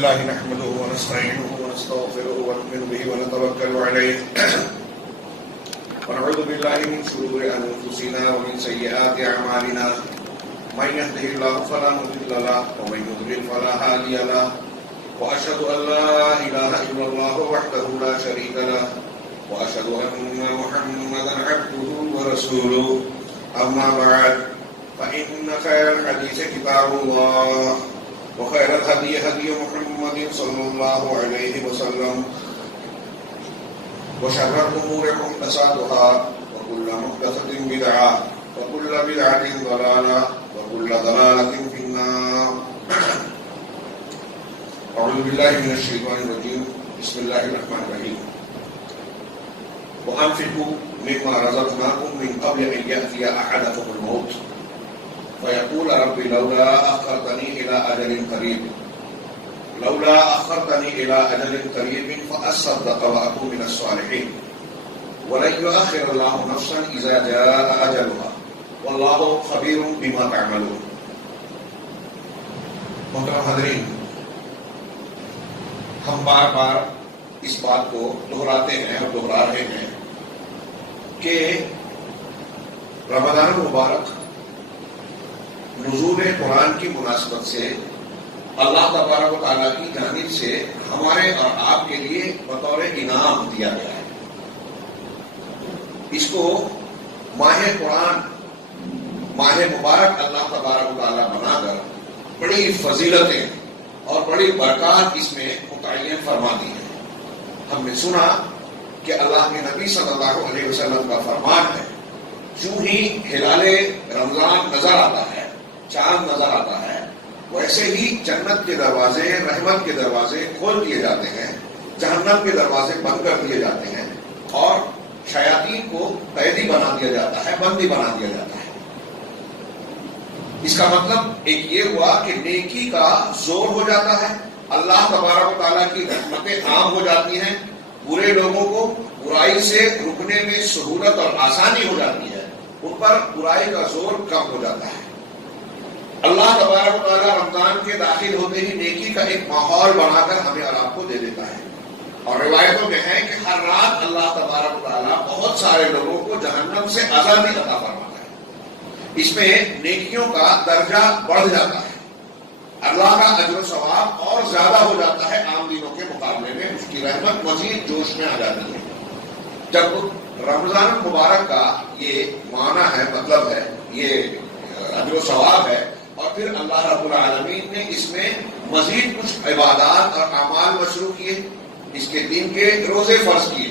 لله نحمده ونستعينه ونستغفره ونؤمن به ونتوكل عليه ونعوذ بالله من شرور أنفسنا ومن سيئات أعمالنا من يهده الله فلا مضل له ومن يضلل فلا هادي له وأشهد أن لا إله إلا الله وحده لا شريك له وأشهد أن محمدا عبده ورسوله أما بعد فإن خير الحديث كتاب الله وخير الهدي هدي محمد صلى الله عليه وسلم وشر الأمور محدثاتها وكل محدثة بدعة وكل بدعة ضلالة وكل ضلالة في النار. أعوذ بالله من الشيطان الرجيم. بسم الله الرحمن الرحيم. وأنفقوا مما رزقناكم من قبل أن يأتي أحدكم الموت فيقول رب لولا أخرتني إلى أجل قريب فأصدق وأكون من الصالحين ولن يؤخر الله نفسا إذا جاء أجلها والله خبير بما تعملون. محترم حاضرین، ہم بار بار اس بات کو دہراتے ہیں اور دہرا رہے ہیں کہ رمضان المبارک نزول قرآن کی مناسبت سے اللہ تبارک و تعالیٰ کی جانب سے ہمارے اور آپ کے لیے بطور انعام دیا گیا ہے. اس کو ماہ قرآن، ماہ مبارک اللہ تبارک و تعالیٰ بنا کر بڑی فضیلتیں اور بڑی برکات اس میں متعین فرما دی ہیں. ہم نے سنا کہ اللہ کے نبی صلی اللہ علیہ وسلم کا فرمان ہے، جو ہی ہلال رمضان نظر آتا ہے، چاند نظر آتا ہے، ویسے ہی جنت کے دروازے، رحمت کے دروازے کھول دیے جاتے ہیں، جہنم کے دروازے بند کر دیے جاتے ہیں اور شیاطین کو قیدی بنا دیا جاتا ہے، بندی بنا دیا جاتا ہے. اس کا مطلب ایک یہ ہوا کہ نیکی کا زور ہو جاتا ہے، اللہ تبارک و تعالیٰ کی رحمتیں عام ہو جاتی ہیں، برے لوگوں کو برائی سے رکنے میں سہولت اور آسانی ہو جاتی ہے، ان پر برائی کا زور کم ہو جاتا ہے. اللہ تبارک و تعالیٰ رمضان کے داخل ہوتے ہی نیکی کا ایک ماحول بنا کر ہمیں اور آپ کو دے دیتا ہے. اور روایتوں میں ہے کہ ہر رات اللہ تبارک و تعالیٰ بہت سارے لوگوں کو جہنم سے آزادی عطا فرماتا ہے. اس میں نیکیوں کا درجہ بڑھ جاتا ہے، اللہ کا اجر و ثواب اور زیادہ ہو جاتا ہے عام دنوں کے مقابلے میں، اس کی رحمت مزید جوش میں آ جاتی ہے. جب رمضان المبارک کا یہ معنی ہے، مطلب ہے، یہ اجر و ثواب ہے، اور پھر اللہ رب العالمین نے اس میں مزید کچھ عبادات اور اعمال مشروع کیے. اس کے دن کے روزے فرض کیے.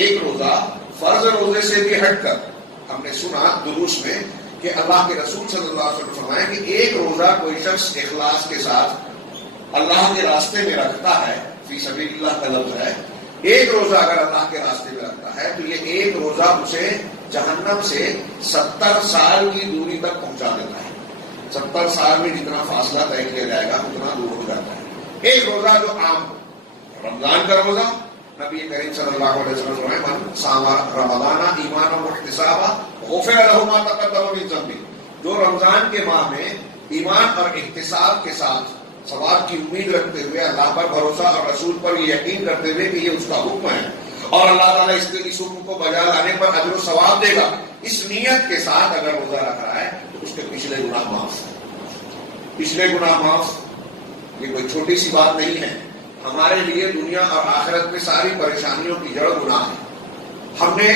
ایک روزہ فرض روزے سے بھی ہٹ کر ہم نے سنا دروس میں کہ اللہ کے رسول صلی اللہ علیہ وسلم فرمایا کہ ایک روزہ کوئی شخص اخلاص کے ساتھ اللہ کے راستے میں رکھتا ہے، فی سبیل اللہ کا لفظ ہے، ایک روزہ اگر اللہ کے راستے میں رکھتا ہے تو یہ ایک روزہ اسے جہنم سے 70 سال کی دوری تک پہنچا دیتا ہے. 70 سال میں جتنا فاصلہ طے کیا جائے گا اتنا دور ہو جاتا ہے. ایک روزہ جو عام رمضان کا روزہ، نبی کریم صلی اللہ علیہ وسلم فرمایا من صام رمضان ایمانا واحتسابا غفر له ما تقدم من ذنبه. جو رمضان کے ماہ میں ایمان اور احتساب کے ساتھ ثواب کی امید رکھتے ہوئے، اللہ پر بھروسہ اور رسول پر یہ یقین کرتے ہوئے کہ یہ اس کا حکم ہے اور اللہ تعالیٰ اس حکم کو بجا لانے پر اجر و ثواب دے گا، اس نیت کے ساتھ اگر روزہ رکھ رہا ہے تو اس کے پچھلے گناہ معاف. پچھلے گناہ معاف یہ کوئی چھوٹی سی بات نہیں ہے. ہمارے لیے دنیا اور آخرت میں ساری پریشانیوں کی جڑ گناہ ہے. ہم نے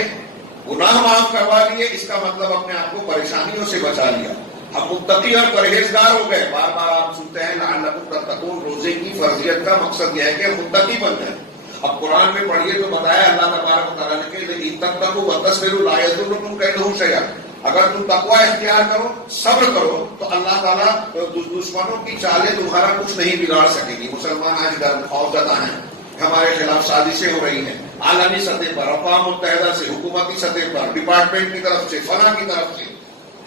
گناہ معاف کروا لیے، اس کا مطلب اپنے آپ کو پریشانیوں سے بچا لیا. ہم متقی اور پرہیزگار ہو گئے. بار بار آپ سنتے ہیں لعلکم تتقون، روزے کی فرضیت کا مقصد یہ ہے کہ متقی بن جائیں. اب قرآن میں پڑھیے تو بتایا اللہ تبارک و تعالیٰ نے کہ ان تتقوا وتصبروا لا یضرکم کیدہم شیئا، اگر تم تقوی اختیار کرو، صبر کرو تو اللہ تعالیٰ دشمنوں کی چالیں تمہارا کچھ نہیں بگاڑ سکے گی. مسلمان آج خوف زدہ ہیں، ہمارے خلاف سازشیں ہو رہی ہیں عالمی سطح پر، اقوام متحدہ سے، حکومتی سطح پر، ڈپارٹمنٹ کی طرف سے، فلاں کی طرف سے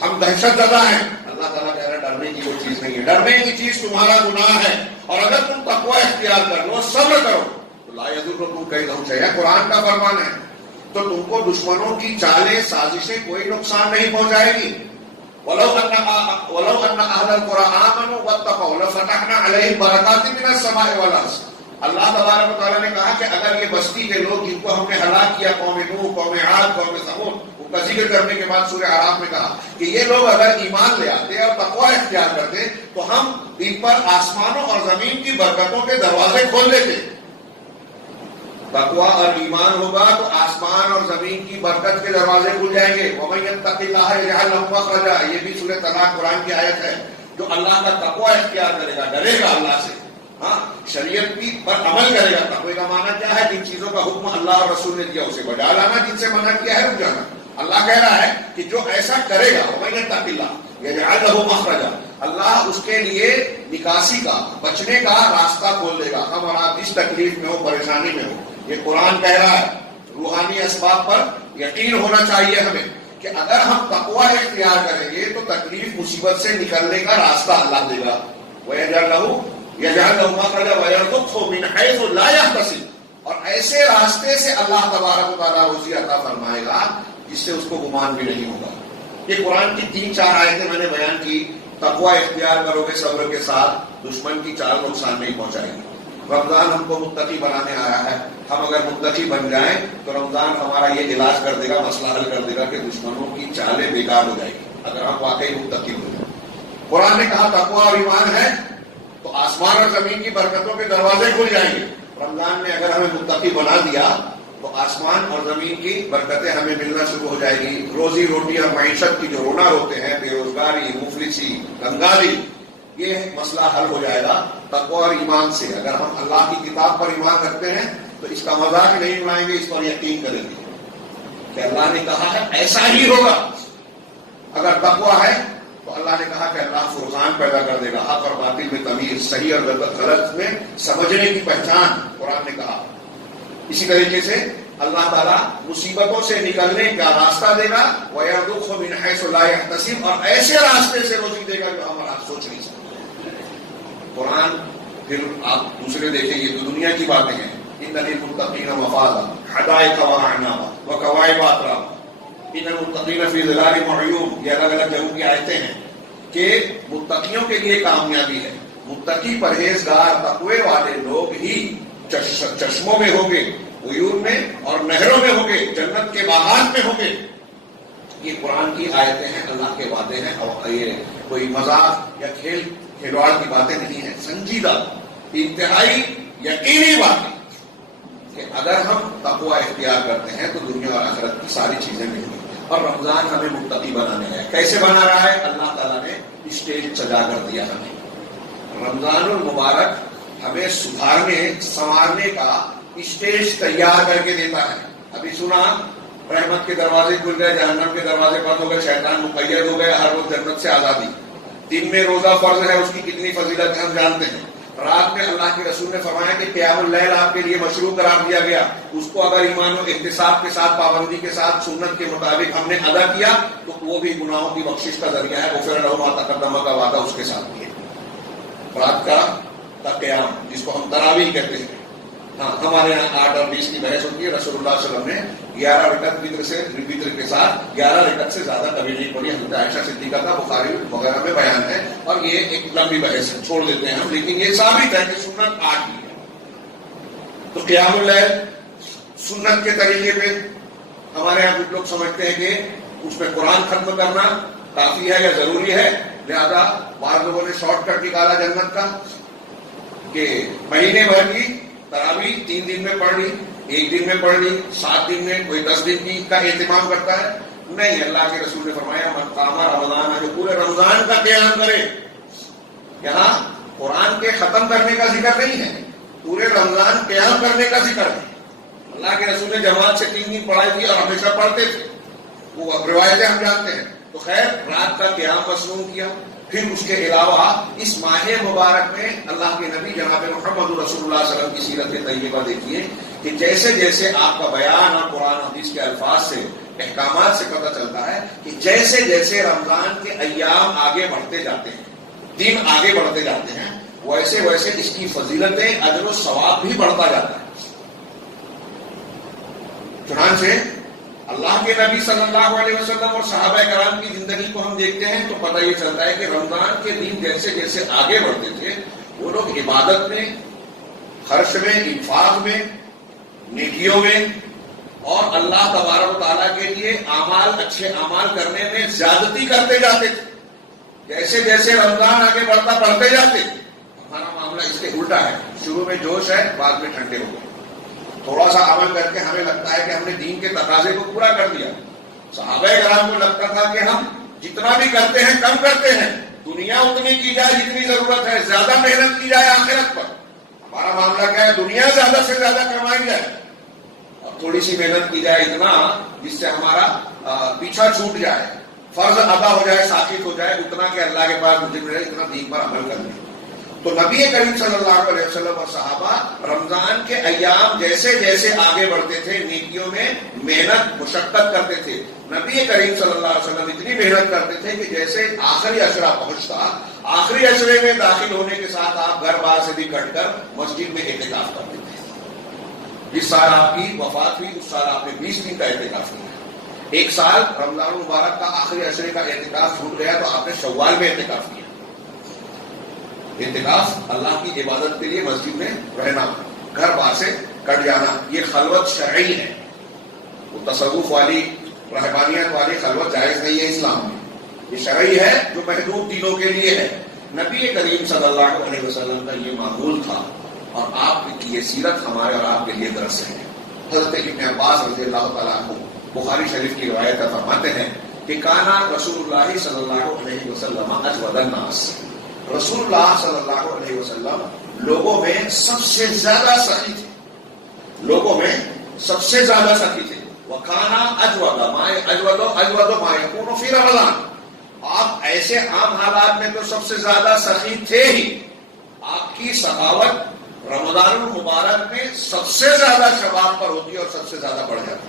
ہم دہشت زدہ ہیں. اللہ تعالیٰ کہہ رہا ہے ڈرنے کی کوئی چیز نہیں ہے. ڈرنے کی چیز تمہارا گناہ ہے، اور اگر تم تقوی اختیار کر لو، صبر کرو تو لا یضرکم کیدہم شیئا، قرآن کا فرمان ہے، تو تم کو دشمنوں کی چالیں، سازشیں کوئی نقصان نہیں پہنچائے گی. ولو ان اهل القرى آمنوا واتقوا لفتحنا عليهم برکات من السماء والارض. اللہ تبارک و تعالیٰ نے کہا کہ اگر یہ بستی کے لوگ جن کو ہم نے ہلاک کیا، قوم نوح، قوم عاد، قوم ثمود، ان کا ذکر کرنے کے بعد سورہ اعراف میں کہا کہ یہ لوگ اگر ایمان لے آتے اور تقوی اختیار کرتے تو ہم ان پر آسمانوں اور زمین کی برکتوں کے دروازے کھول دیتے. تقوی اور ایمان ہوگا تو آسمان اور زمین کی برکت کے دروازے کھل جائیں گے. وَمَن يَتَّقِ اللَّهَ يَجْعَل لَهُ مَخْرَجًا، یہ بھی سورہ طلاق قرآن کی آیت ہے. جو اللہ کا تقوی اختیار کرے گا، ڈرے گا اللہ سے، ہاں شریعت کی پر عمل کرے گا. تقوی کا معنی کیا ہے؟ جن چیزوں کا حکم اللہ اور رسول نے دیا اسے بجا لانا، جن سے منع کیا ہے رک جانا. اللہ کہہ رہا ہے کہ جو ایسا کرے گا، وَمَن يَتَّقِ اللَّهَ يَجْعَل لَهُ مَخْرَجًا، اللہ اس کے لیے نکاسی کا، بچنے کا راستہ کھول دے گا. ہم اور آپ جس تکلیف میں ہو، پریشانی میں ہو، یہ قرآن کہہ رہا ہے. روحانی اسباب پر یقین ہونا چاہیے ہمیں کہ اگر ہم تقوی اختیار کریں گے تو تکلیف مصیبت سے نکلنے کا راستہ اللہ دے گا. وَيَجْعَل لَهُ مَخْرَجًا وَيَرْزُقْهُ مِنْ حَيْثُ لَا يَحْتَسِبُ، اور ایسے راستے سے اللہ تبارک و تعالیٰ روزی عطا فرمائے گا جس سے اس کو گمان بھی نہیں ہوگا. یہ قرآن کی 3-4 آیتیں میں نے بیان کی. تقوی اختیار کرو گے صبر کے ساتھ، دشمن کی چال نقصان نہیں پہنچائے گی. رمضان ہم کو متقی بنانے آیا ہے. ہم اگر متقی بن جائیں تو رمضان ہمارا یہ علاج کر دے گا، مسئلہ حل کر دے گا کہ دشمنوں کی چالیں بیکار ہو جائے گی اگر ہم واقعی متقی ہو جائیں. قرآن نے کہا تقوی اور ایمان ہے تو آسمان اور زمین کی برکتوں کے دروازے کھل جائیں گے. رمضان نے اگر ہمیں متقی بنا دیا تو آسمان اور زمین کی برکتیں ہمیں ملنا شروع ہو جائے گی. روزی روٹی اور معیشت کی جو رونا روتے ہیں، بے روزگاری، مفلسی، کنگالی، یہ مسئلہ حل ہو جائے گا تقوی اور ایمان سے. اگر ہم اللہ کی کتاب پر ایمان رکھتے ہیں تو اس کا مذاق نہیں اڑائیں گے، اس پر یقین کریں گے کہ اللہ نے کہا ہے ایسا ہی ہوگا. اگر تقوی ہے تو اللہ نے کہا کہ اللہ فرقان پیدا کر دے گا، حق اور باطل میں تمیز، صحیح اور غلط میں سمجھنے کی پہچان قرآن نے کہا. اسی طریقے سے اللہ تعالیٰ مصیبتوں سے نکلنے کا راستہ دے گا. وَيَرْزُقْهُ مِنْ حَيْثُ لَا يَحْتَسِبُ، اور ایسے راستے سے روزی دے گا جو ہم آپ سوچ نہیں سکتے. قرآن پھر آپ دوسرے دیکھیں، یہ تو دنیا کی باتیں ہیں. إِنَّ لِلْمُتَّقِينَ مَفَازًا حَدَائِقَ وَأَعْنَابًا وَكَوَاعِبَ أَتْرَابًا إِنَّ الْمُتَّقِينَ فِي ظِلَالٍ وَعُيُونٍ. یہ الگ الگ جگہوں کی آیتیں ہیں کہ متقیوں کے لیے کامیابی ہے. متقی پرہیزگار تقوی والے لوگ ہی چشموں میں ہوں گے، عیون میں اور نہروں میں ہوں گے، جنت کے باغات میں ہوں گے. یہ قرآن کی آیتیں ہیں، اللہ کے وعدے ہیں، اور یہ کوئی مذاق یا کھلواڑ کی باتیں نہیں ہیں. سنجیدہ، انتہائی یقینی باتیں کہ اگر ہم تقوی اختیار کرتے ہیں تو دنیا اور آخرت کی ساری چیزیں مل گئی. اور رمضان ہمیں متقی بنانے ہے. کیسے بنا رہا ہے؟ اللہ تعالیٰ نے اسٹیج سجا کر دیا ہمیں. رمضان المبارک ہمیں سدھارنے سنوارنے کا اسٹیج تیار کر کے دیتا ہے. ابھی سنا رحمت کے دروازے کھل گئے، جہنم کے دروازے بند ہو گئے، شیطان مقید ہو گئے، ہر روز جنت سے آزادی. دن میں روزہ فرض ہے، اس کی کتنی فضیلت ہے ہم جانتے ہیں. رات میں اللہ کے رسول نے فرمایا کہ قیام اللیل آپ کے لیے مشروع قرار دیا گیا. اس کو اگر ایمان و احتساب کے ساتھ، پابندی کے ساتھ، سنت کے مطابق ہم نے ادا کیا تو وہ بھی گناہوں کی بخشش کا ذریعہ ہے. غفر لہ ما تقدم کا وعدہ اس کے ساتھ بھی ہے. رات کا قیام جس کو ہم تراویح کہتے ہیں. ہاں، ہمارے یہاں 8 اور 20 کی بحث ہوتی ہے. رسول اللہ صلی اللہ علیہ وسلم نے 11 وطر کے ساتھ 11 رکعت سے زیادہ کبھی نہیں پڑھی. حضرت عائشہ صدیقہ کا بخاری وغیرہ میں بیان ہے، اور یہ ایک لمبی بحث ہے، چھوڑ دیتے ہیں ہم. لیکن یہ ثابت ہے کہ سنت 8 کی ہے. تو قیام اللیل سنت کے طریقے پہ ہمارے یہاں کچھ لوگ سمجھتے ہیں کہ اس میں قرآن ختم کرنا کافی ہے یا ضروری ہے. لہذا بعض لوگوں نے شارٹ کٹ نکالا جنت کا کہ مہینے بھر کی تراویح 3 دن میں پڑھ لی، 1 دن میں پڑھ لی، 7 دن میں، کوئی 10 دن کی کا اہتمام کرتا ہے. نہیں، اللہ کے رسول نے فرمایا من قام رمضان، جو پورے رمضان کا قیام کرے. یہاں قرآن کے ختم کرنے کا ذکر نہیں ہے، پورے رمضان قیام کرنے کا ذکر ہے. اللہ کے رسول نے جماعت سے 3 دن پڑھائی تھی اور ہمیشہ پڑھتے تھے، وہ روایتیں ہم جانتے ہیں. تو خیر، رات کا قیام مصنون کیا. پھر اس کے علاوہ اس ماہ مبارک میں اللہ کے نبی جناب محمد رسول اللہ صلی اللہ علیہ وسلم کی سیرت طیبہ دیکھیے کہ جیسے جیسے آپ کا بیان اور قرآن حدیث کے الفاظ سے، احکامات سے پتہ چلتا ہے کہ جیسے جیسے رمضان کے ایام آگے بڑھتے جاتے ہیں، دن آگے بڑھتے جاتے ہیں، ویسے ویسے اس کی فضیلتیں، اجر و ثواب بھی بڑھتا جاتا ہے. چنانچہ اللہ اللہ کے نبی صلی اللہ علیہ وسلم اور صحابہ کرام کی زندگی کو ہم دیکھتے ہیں تو پتہ یہ چلتا ہے کہ رمضان کے دن جیسے جیسے آگے بڑھتے تھے وہ لوگ عبادت میں، خرچ میں، انفاق میں، نیکیوں میں اور اللہ تبارک و تعالیٰ کے لیے اچھے اعمال کرنے میں زیادتی کرتے جاتے تھے. جیسے جیسے رمضان آگے بڑھتے جاتے. ہمارا معاملہ اس کے الٹا ہے. شروع میں جوش ہے، بعد میں ٹھنڈے ہو گئے. تھوڑا سا عمل کر کے ہمیں لگتا ہے کہ ہم نے دین کے تقاضے کو پورا کر دیا. صحابہ کرام کو لگتا تھا کہ ہم جتنا بھی کرتے ہیں کم کرتے ہیں، دنیا اتنی کی جائے جتنی ضرورت ہے، زیادہ محنت کی جائے آخرت پر. ہمارا معاملہ کیا ہے؟ دنیا زیادہ سے زیادہ کمائی جائے اور تھوڑی سی محنت کی جائے اتنا جس سے ہمارا پیچھا چھوٹ جائے، فرض ادا ہو جائے، ثابت ہو جائے اتنا کہ اللہ کے پاس مجھے ملے، اتنا دین پر عمل کرنے. تو نبی کریم صلی اللہ علیہ وسلم اور صحابہ رمضان کے ایام جیسے جیسے آگے بڑھتے تھے نیکیوں میں محنت مشقت کرتے تھے. نبی کریم صلی اللہ علیہ وسلم اتنی محنت کرتے تھے کہ جیسے آخری عشرہ پہنچتا، آخری عشرے میں داخل ہونے کے ساتھ آپ گھر بار سے بھی کٹ کر مسجد میں اعتکاف کرتے تھے. جس سال آپ کی وفات ہوئی اس سال آپ نے 20 دن کا اعتکاف کیا. ایک سال رمضان المبارک کا آخری عشرے کا اعتکاف چھوٹ گیا تو آپ نے شوال میں اعتکاف کیا. اعتکاف اللہ کی عبادت کے لیے مسجد میں رہنا، گھر بار سے کٹ جانا، یہ خلوت شرعی ہے. وہ تصوف والی رہبانیت والی خلوت جائز نہیں ہے اسلام میں. یہ شرعی ہے جو محدود دینوں کے لیے ہے. نبی کریم صلی اللہ علیہ وسلم کا یہ معمول تھا اور آپ کی یہ سیرت ہمارے اور آپ کے لیے درس ہے. حضرت ابن عباس رضی اللہ تعالیٰ عنہ بخاری شریف کی روایت فرماتے ہیں کہ کانا رسول اللہ صلی اللہ علیہ وسلم اجود الناس. رسول اللہ صلی اللہ علیہ وسلم لوگوں میں سب سے زیادہ سخی تھے. لوگوں میں سب سے زیادہ سخی تھے. وَكَانَ أَجْوَدُ مَا يَكُونُ فِي رَمَضَانَ. آپ ایسے عام حالات میں تو سب سے زیادہ سخی تھے ہی. آپ کی سخاوت رمضان المبارک میں سب سے زیادہ شباب پر ہوتی ہے اور سب سے زیادہ بڑھ جاتی.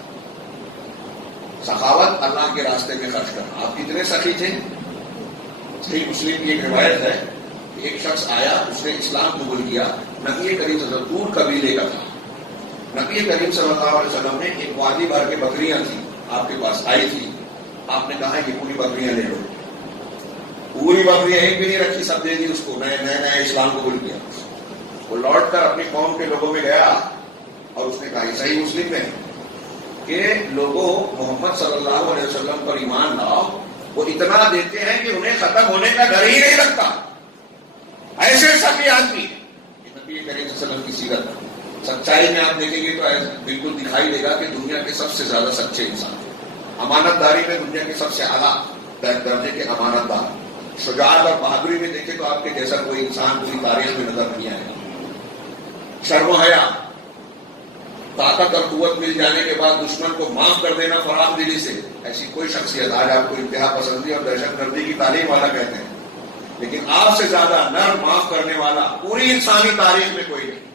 سخاوت اللہ کے راستے میں خرچ کرنا. آپ کتنے سخی تھے؟ صحیح مسلم کی ایک روایت ہے کہ ایک شخص آیا، اس نے اسلام قبول کیا. نبی کریم صلی اللہ علیہ وسلم دور قبیلے کا تھا. نبی کریم صلی اللہ علیہ وسلم نے ایک وادی بھر کے بکریاں تھیں آپ کے پاس آئی تھی. آپ نے کہا یہ پوری بکریاں لے لو. پوری بکریاں ایک بھی نہیں رکھی، سب دے دی اس کو. نیا اسلام قبول کیا. وہ لوٹ کر اپنی قوم کے لوگوں میں گیا اور اس نے کہا یہ صحیح مسلم میں کہ لوگوں محمد صلی اللہ علیہ وسلم پر ایمان لاؤ. وہ اتنا دیتے ہیں کہ انہیں ختم ہونے کا ڈر ہی نہیں لگتا. ایسے سخی آدمی. یہ نبی کریم صلی اللہ علیہ وسلم کی سیرت ہے. سچائی میں آپ دیکھیں گے تو بالکل دکھائی دے گا کہ دنیا کے سب سے زیادہ سچے انسان. امانت داری میں دنیا کے سب سے اعلیٰ درجے کے امانت دار. شجاعت اور بہادری میں دیکھیں تو آپ کے جیسا کوئی انسان پوری تاریخ میں نظر نہیں آئے گا. شرم و حیا، طاقت اور قوت مل جانے کے بعد دشمن کو معاف کر دینا فراخ دلی سے، ایسی کوئی شخصیت آج آپ کو انتہا پسندی اور دہشت گردی کی تعلیم والا کہتے ہیں، لیکن آپ سے زیادہ نرم معاف کرنے والا پوری انسانی تاریخ میں کوئی نہیں.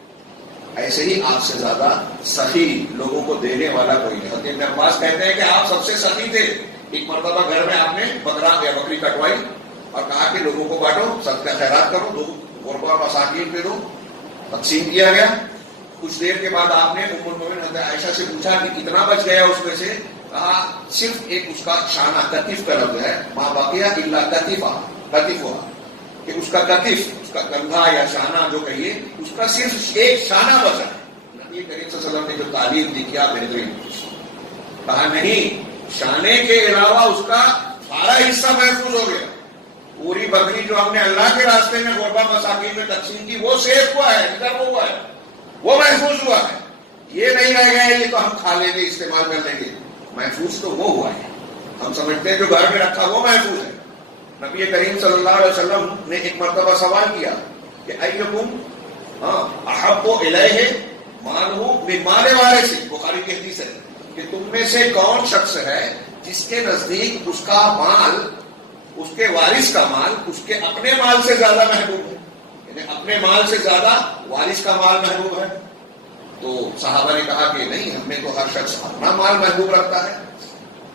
ایسے ہی آپ سے زیادہ سخی لوگوں کو دینے والا کوئی نہیں. حضرت ابن عباس کہتے ہیں کہ آپ سب سے سخی تھے. ایک مرتبہ گھر میں آپ نے بکرا یا بکری کٹوائی اور کہا کہ لوگوں کو بانٹو، صدقہ خیرات کرو، دو غربا اور مساکین پہ دو. تقسیم کیا گیا. کچھ دیر کے بعد آپ نے ام المومنین حضرت عائشہ سے پوچھا کہ کتنا بچ گیا اس میں سے. کہا صرف ایک اس کا شانہ، کتف کا لفظ ہے، ما بقیہ الا کتفا، کتف ہوا کہ اس کا کتف، اس کا کندھا یا شانہ جو کہیے، اس کا صرف ایک شانہ بچا ہے. نبی کریم صلی اللہ علیہ وسلم نے جو تعلیم دی کیا بہترین. کہا نہیں، شانے کے علاوہ اس کا سارا حصہ محفوظ ہو گیا. پوری بکری جو ہم نے اللہ کے راستے میں غربا مساکین میں تقسیم کی وہ سیف ہوا ہے، ادھر وہ ہوا ہے، وہ محفوظ ہوا ہے. یہ نہیں رہ گیا یہ تو ہم کھا لیں گے، استعمال کر لیں گے. محفوظ تو وہ ہوا ہے. ہم سمجھتے ہیں جو گھر میں رکھا وہ محفوظ ہے. نبی کریم صلی اللہ علیہ وسلم نے ایک مرتبہ سوال کیا کہ ایکم احب الیہ مالہ من مال وارث. بخاری کی حدیث ہے کہ تم میں سے کون شخص ہے جس کے نزدیک اس کا مال، اس کے وارث کا مال اس کے اپنے مال سے زیادہ محبوب ہے. یعنی اپنے مال سے زیادہ وارث کا مال محبوب ہے. تو صحابہ نے کہا کہ نہیں، ہم میں تو ہر شخص اپنا مال محبوب رکھتا ہے.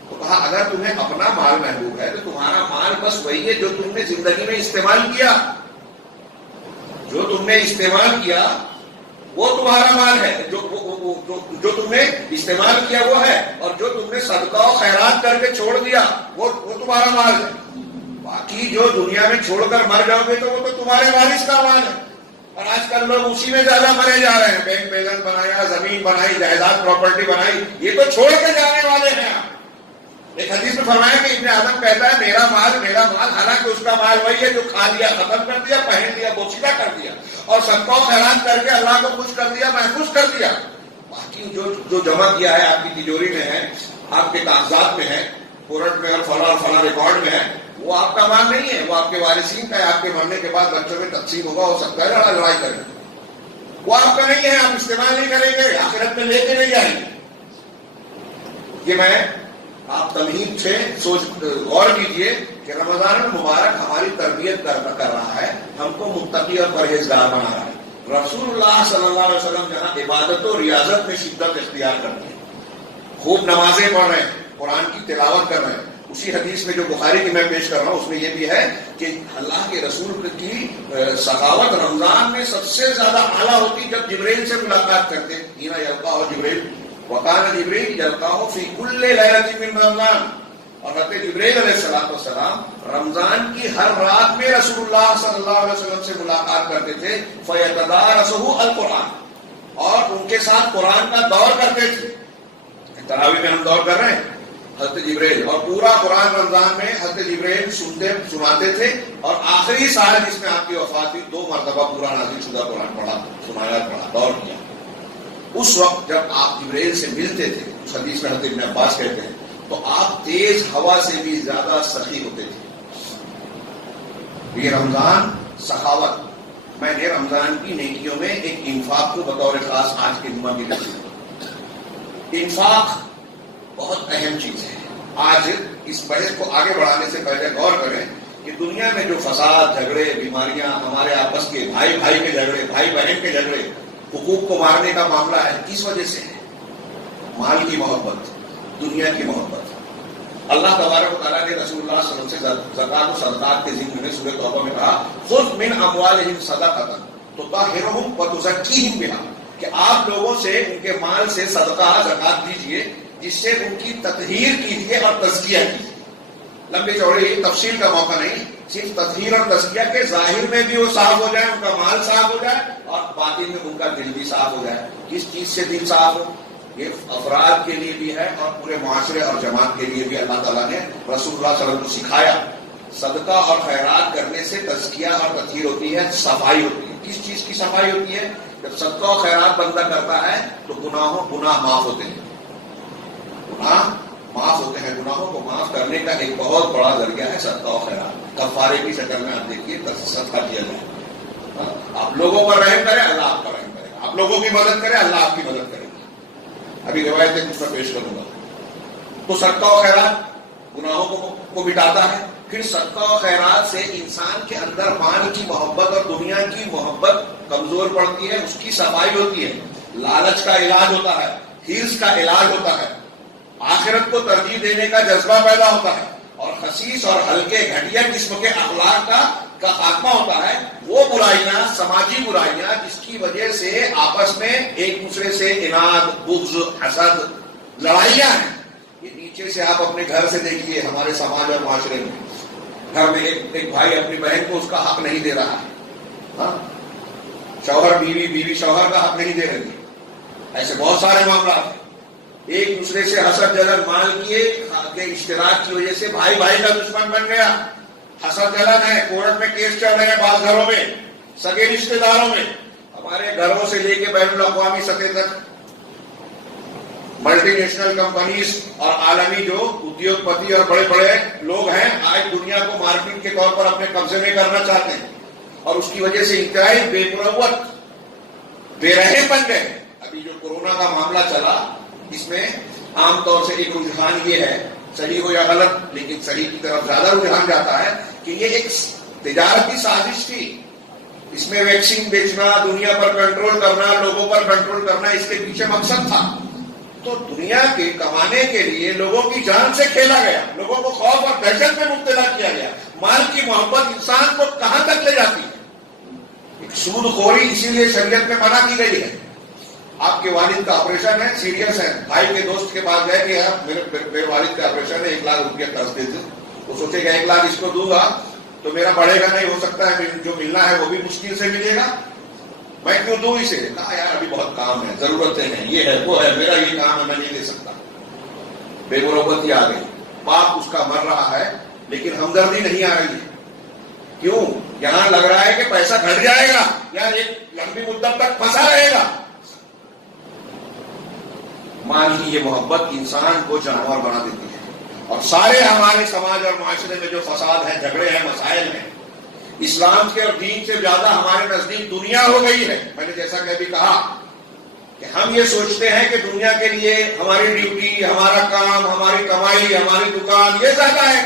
تو کہا اگر تمہیں اپنا مال محبوب ہے تو تمہارا مال بس وہی ہے جو تم نے زندگی میں استعمال کیا. جو تم نے استعمال کیا وہ تمہارا مال ہے. جو تم نے استعمال کیا وہ ہے، اور جو تم نے صدقہ و خیرات کر کے چھوڑ دیا وہ تمہارا مال ہے. باقی جو دنیا میں چھوڑ کر مر جاؤ گے تو وہ تو تمہارے وارث کا مال ہے. اور آج کل لوگ اسی میں زیادہ مرے جا رہے ہیں. بینک بیلنس بنایا، زمین بنائی، جائیداد پراپرٹی بنائی، یہ تو چھوڑ کے جانے والے ہیں. ایک حدیث میں فرمایا کہ ابن آدم کہتا ہے میرا مال میرا مال، حالانکہ اس کا مال وہی ہے جو کھا لیا، ختم کر دیا، پہن لیا، بوسیدہ کر دیا، اور صدقہ و خیرات کر کے اللہ کو خوش کر دیا، محفوظ کر دیا. باقی جو جمع کیا ہے آپ کی تجوری میں ہے، آپ کے کاغذات میں ہے، کورٹ میں اور فلاں ریکارڈ میں ہے، وہ آپ کا مال نہیں ہے، وہ آپ کے وارثین کا ہے. آپ کے مرنے کے بعد بچوں میں تقسیم ہوگا، ہو سکتا ہے لڑائی کریں، وہ آپ کا نہیں ہے، آپ استعمال نہیں کریں گے، آخرت میں لے کے نہیں جائیں گے. یہ میں آپ تمہید سے غور کیجئے کہ رمضان المبارک ہماری تربیت کر رہا ہے، ہم کو متقی اور پرہیزگار بنا رہا ہے. رسول اللہ صلی اللہ علیہ وسلم جہاں عبادت و ریاضت میں شدت اختیار کرتے ہیں، خوب نمازیں پڑھ رہے ہیں، قرآن کی تلاوت کر رہے ہیں. اسی حدیث میں جو بخاری کی میں پیش کر رہا ہوں اس میں یہ بھی ہے کہ اللہ کے رسول کی سخاوت رمضان میں سب سے زیادہ اعلیٰ ہوتی جب جبریل سے ملاقات کرتے. ہینا یلقاہ جبریل وکان جبریل یلقاہ فی کل لیلۃ من رمضان. اور حضرت جبریل علیہ السلام رمضان کی ہر رات میں رسول اللہ صلی اللہ علیہ وسلم سے ملاقات کرتے تھے. فیتدارسہ القرآن، اور ان کے ساتھ قرآن کا دور کرتے تھے. تراویح میں ہم دور کر رہے ہیں، حضرت جبریل، اور پورا قرآن رمضان میں حضرت جبریل سناتے تھے. اور آخری سال جس میں آپ کی وفات ہوئی 2 مرتبہ پورا نازل شدہ قرآن پڑھا، سنایا، پڑھا، دور کیا. اس وقت جب آپ جبریل سے ملتے تھے، اس حدیث میں حضرت ابن عباس کہتے ہیں، تو آپ تیز ہوا سے بھی زیادہ سخی ہوتے تھے. یہ رمضان سخاوت. میں نے رمضان کی نیکیوں میں ایک انفاق کو بطور خاص آج کے جمعہ کی نصیحت. انفاق بہت اہم چیز ہے. آج اس بحث کو آگے بڑھانے سے پہلے غور کریں کہ دنیا میں جو فساد، جھگڑے، بیماریاں، ہمارے آپس کے بھائی بھائی کے جھگڑے، بھائی بہن کے جھگڑے، حقوق کو مارنے کا معاملہ ہے، کس وجہ سے ہے؟ مال کی محبت، دنیا کی محبت. اللہ تبارک و تعالیٰ نے رسول اللہ صلی اللہ علیہ وسلم سے زکوٰۃ و صدقات کے ذکر میں سورۃ توبہ میں کہا خذ من اموالہم صدقۃ تطہرہم وتزکیہم بہا، کہ آپ لوگوں سے ان کے مال سے صدقہ زکوٰۃ دیجیے جس سے ان کی تطہیر کیجیے اور تزکیہ کیجیے. لمبی چوڑی تفصیل کا موقع نہیں، صرف تطہیر اور تزکیہ کے ظاہر میں بھی وہ صاف ہو جائے، ان کا مال صاف ہو جائے، اور باطن میں ان کا دل بھی صاف ہو جائے. کس چیز سے دل صاف ہو؟ یہ افراد کے لیے بھی ہے اور پورے معاشرے اور جماعت کے لیے بھی اللہ تعالیٰ نے رسول اللہ صلی اللہ علیہ وسلم کو سکھایا. صدقہ اور خیرات کرنے سے تزکیہ اور تطہیر ہوتی ہے، صفائی ہوتی ہے. کس چیز کی صفائی ہوتی ہے؟ جب صدقہ و خیرات بندہ کرتا ہے تو گناہ معاف ہوتے ہیں. گناہ معاف ہوتے ہیں. گناہوں کو معاف کرنے کا ایک بہت بڑا ذریعہ ہے صدقہ و خیرات. کفارے کی شکل میں آپ دیکھیے صدقہ کیا جائے. آپ لوگوں پر رحم کریں، اللہ آپ کا رحم کرے. آپ لوگوں کی مدد کریں، اللہ آپ کی مدد کرے. ابھی روایتیں کچھ میں پیش کروں گا. تو صدقہ و خیرات گناہوں کو مٹاتا ہے. پھر صدقہ و خیرات سے انسان کے اندر مال کی محبت اور دنیا کی محبت کمزور پڑتی ہے، اس کی صفائی ہوتی ہے. لالچ کا علاج ہوتا ہے، حرص کا علاج ہوتا ہے، آخرت کو ترجیح دینے کا جذبہ پیدا ہوتا ہے، اور خسیس اور ہلکے گھٹیا قسم کے اخلاق کا خاتمہ ہوتا ہے. وہ برائیاں، سماجی برائیاں جس کی وجہ سے آپس میں ایک دوسرے سے اناد، بغض، حسد، لڑائیاں ہیں. یہ نیچے سے آپ اپنے گھر سے دیکھیے، ہمارے سماج اور معاشرے میں گھر میں ایک بھائی اپنی بہن کو اس کا حق نہیں دے رہا ہے، شوہر بیوی شوہر کا حق نہیں دے رہی. ایسے بہت سارے معاملات ہیں. ایک دوسرے سے حسد جلن، مال کے اشتراک کی وجہ سے بھائی کا دشمن بن گیا. حسد جلن ہے، کورٹ میں کیس چل رہے ہیں بعض گھروں میں، سگے رشتے داروں میں. ہمارے گھروں سے لے کے بین الاقوامی سطح تک ملٹی نیشنل کمپنیز اور عالمی جو ادیوگ پتی اور بڑے بڑے لوگ ہیں آج دنیا کو مارکیٹ کے طور پر اپنے قبضے میں کرنا چاہتے ہیں، اور اس کی وجہ سے انتہائی بے مروت، بے رحم بن گئے. ابھی جو کورونا کا معاملہ چلا، اس میں عام طور سے ایک رجحان یہ ہے، صحیح ہو یا غلط، لیکن صحیح کی طرف زیادہ رجحان جاتا ہے کہ یہ ایک تجارتی سازش تھی. اس میں ویکسین بیچنا، دنیا پر کنٹرول کرنا، لوگوں پر کنٹرول کرنا، اس کے پیچھے مقصد تھا. تو دنیا کے کمانے کے لیے لوگوں کی جان سے کھیلا گیا، لوگوں کو خوف اور دہشت میں مبتلا کیا گیا. مال کی محبت انسان کو کہاں تک لے جاتی ہے؟ ایک سود خوری اسی لیے شریعت میں منع کی گئی ہے. آپ کے والد کا آپریشن ہے، سیریس ہے، بھائی کے دوست کے پاس گئے کہ میرے والد کا آپریشن ہے، 1 لاکھ روپیہ قرض دے دیں. وہ سوچے گا 1 لاکھ اس کو دوں گا تو میرا بڑھے گا نہیں، ہو سکتا ہے جو ملنا ہے وہ بھی مشکل سے ملے گا، میں کیوں دوں اسے. کہا یار ابھی بہت کام ہے، ضرورتیں ہیں، یہ ہے وہ ہے، میرا یہ کام ہے، میں نہیں دے سکتا. بے مروتی آ گئی. باپ اس کا مر رہا ہے لیکن ہمدردی نہیں آ رہی ہے. کیوں؟ یہاں لگ رہا ہے کہ پیسہ گھٹ جائے گا یا ایک لمبی مدت تک پھنسا رہے گا. ماں کی یہ محبت انسان کو جانور بنا دیتی ہے. اور سارے ہمارے سماج اور معاشرے میں جو فساد ہیں، جھگڑے ہیں، مسائل ہیں، اسلام کے اور دین سے زیادہ ہمارے نزدیک دنیا ہو گئی ہے. میں نے جیسا کہ ابھی کہا کہ ہم یہ سوچتے ہیں کہ دنیا کے لیے ہماری ڈیوٹی، ہمارا کام، ہماری کمائی، ہماری دکان یہ زیادہ ہے.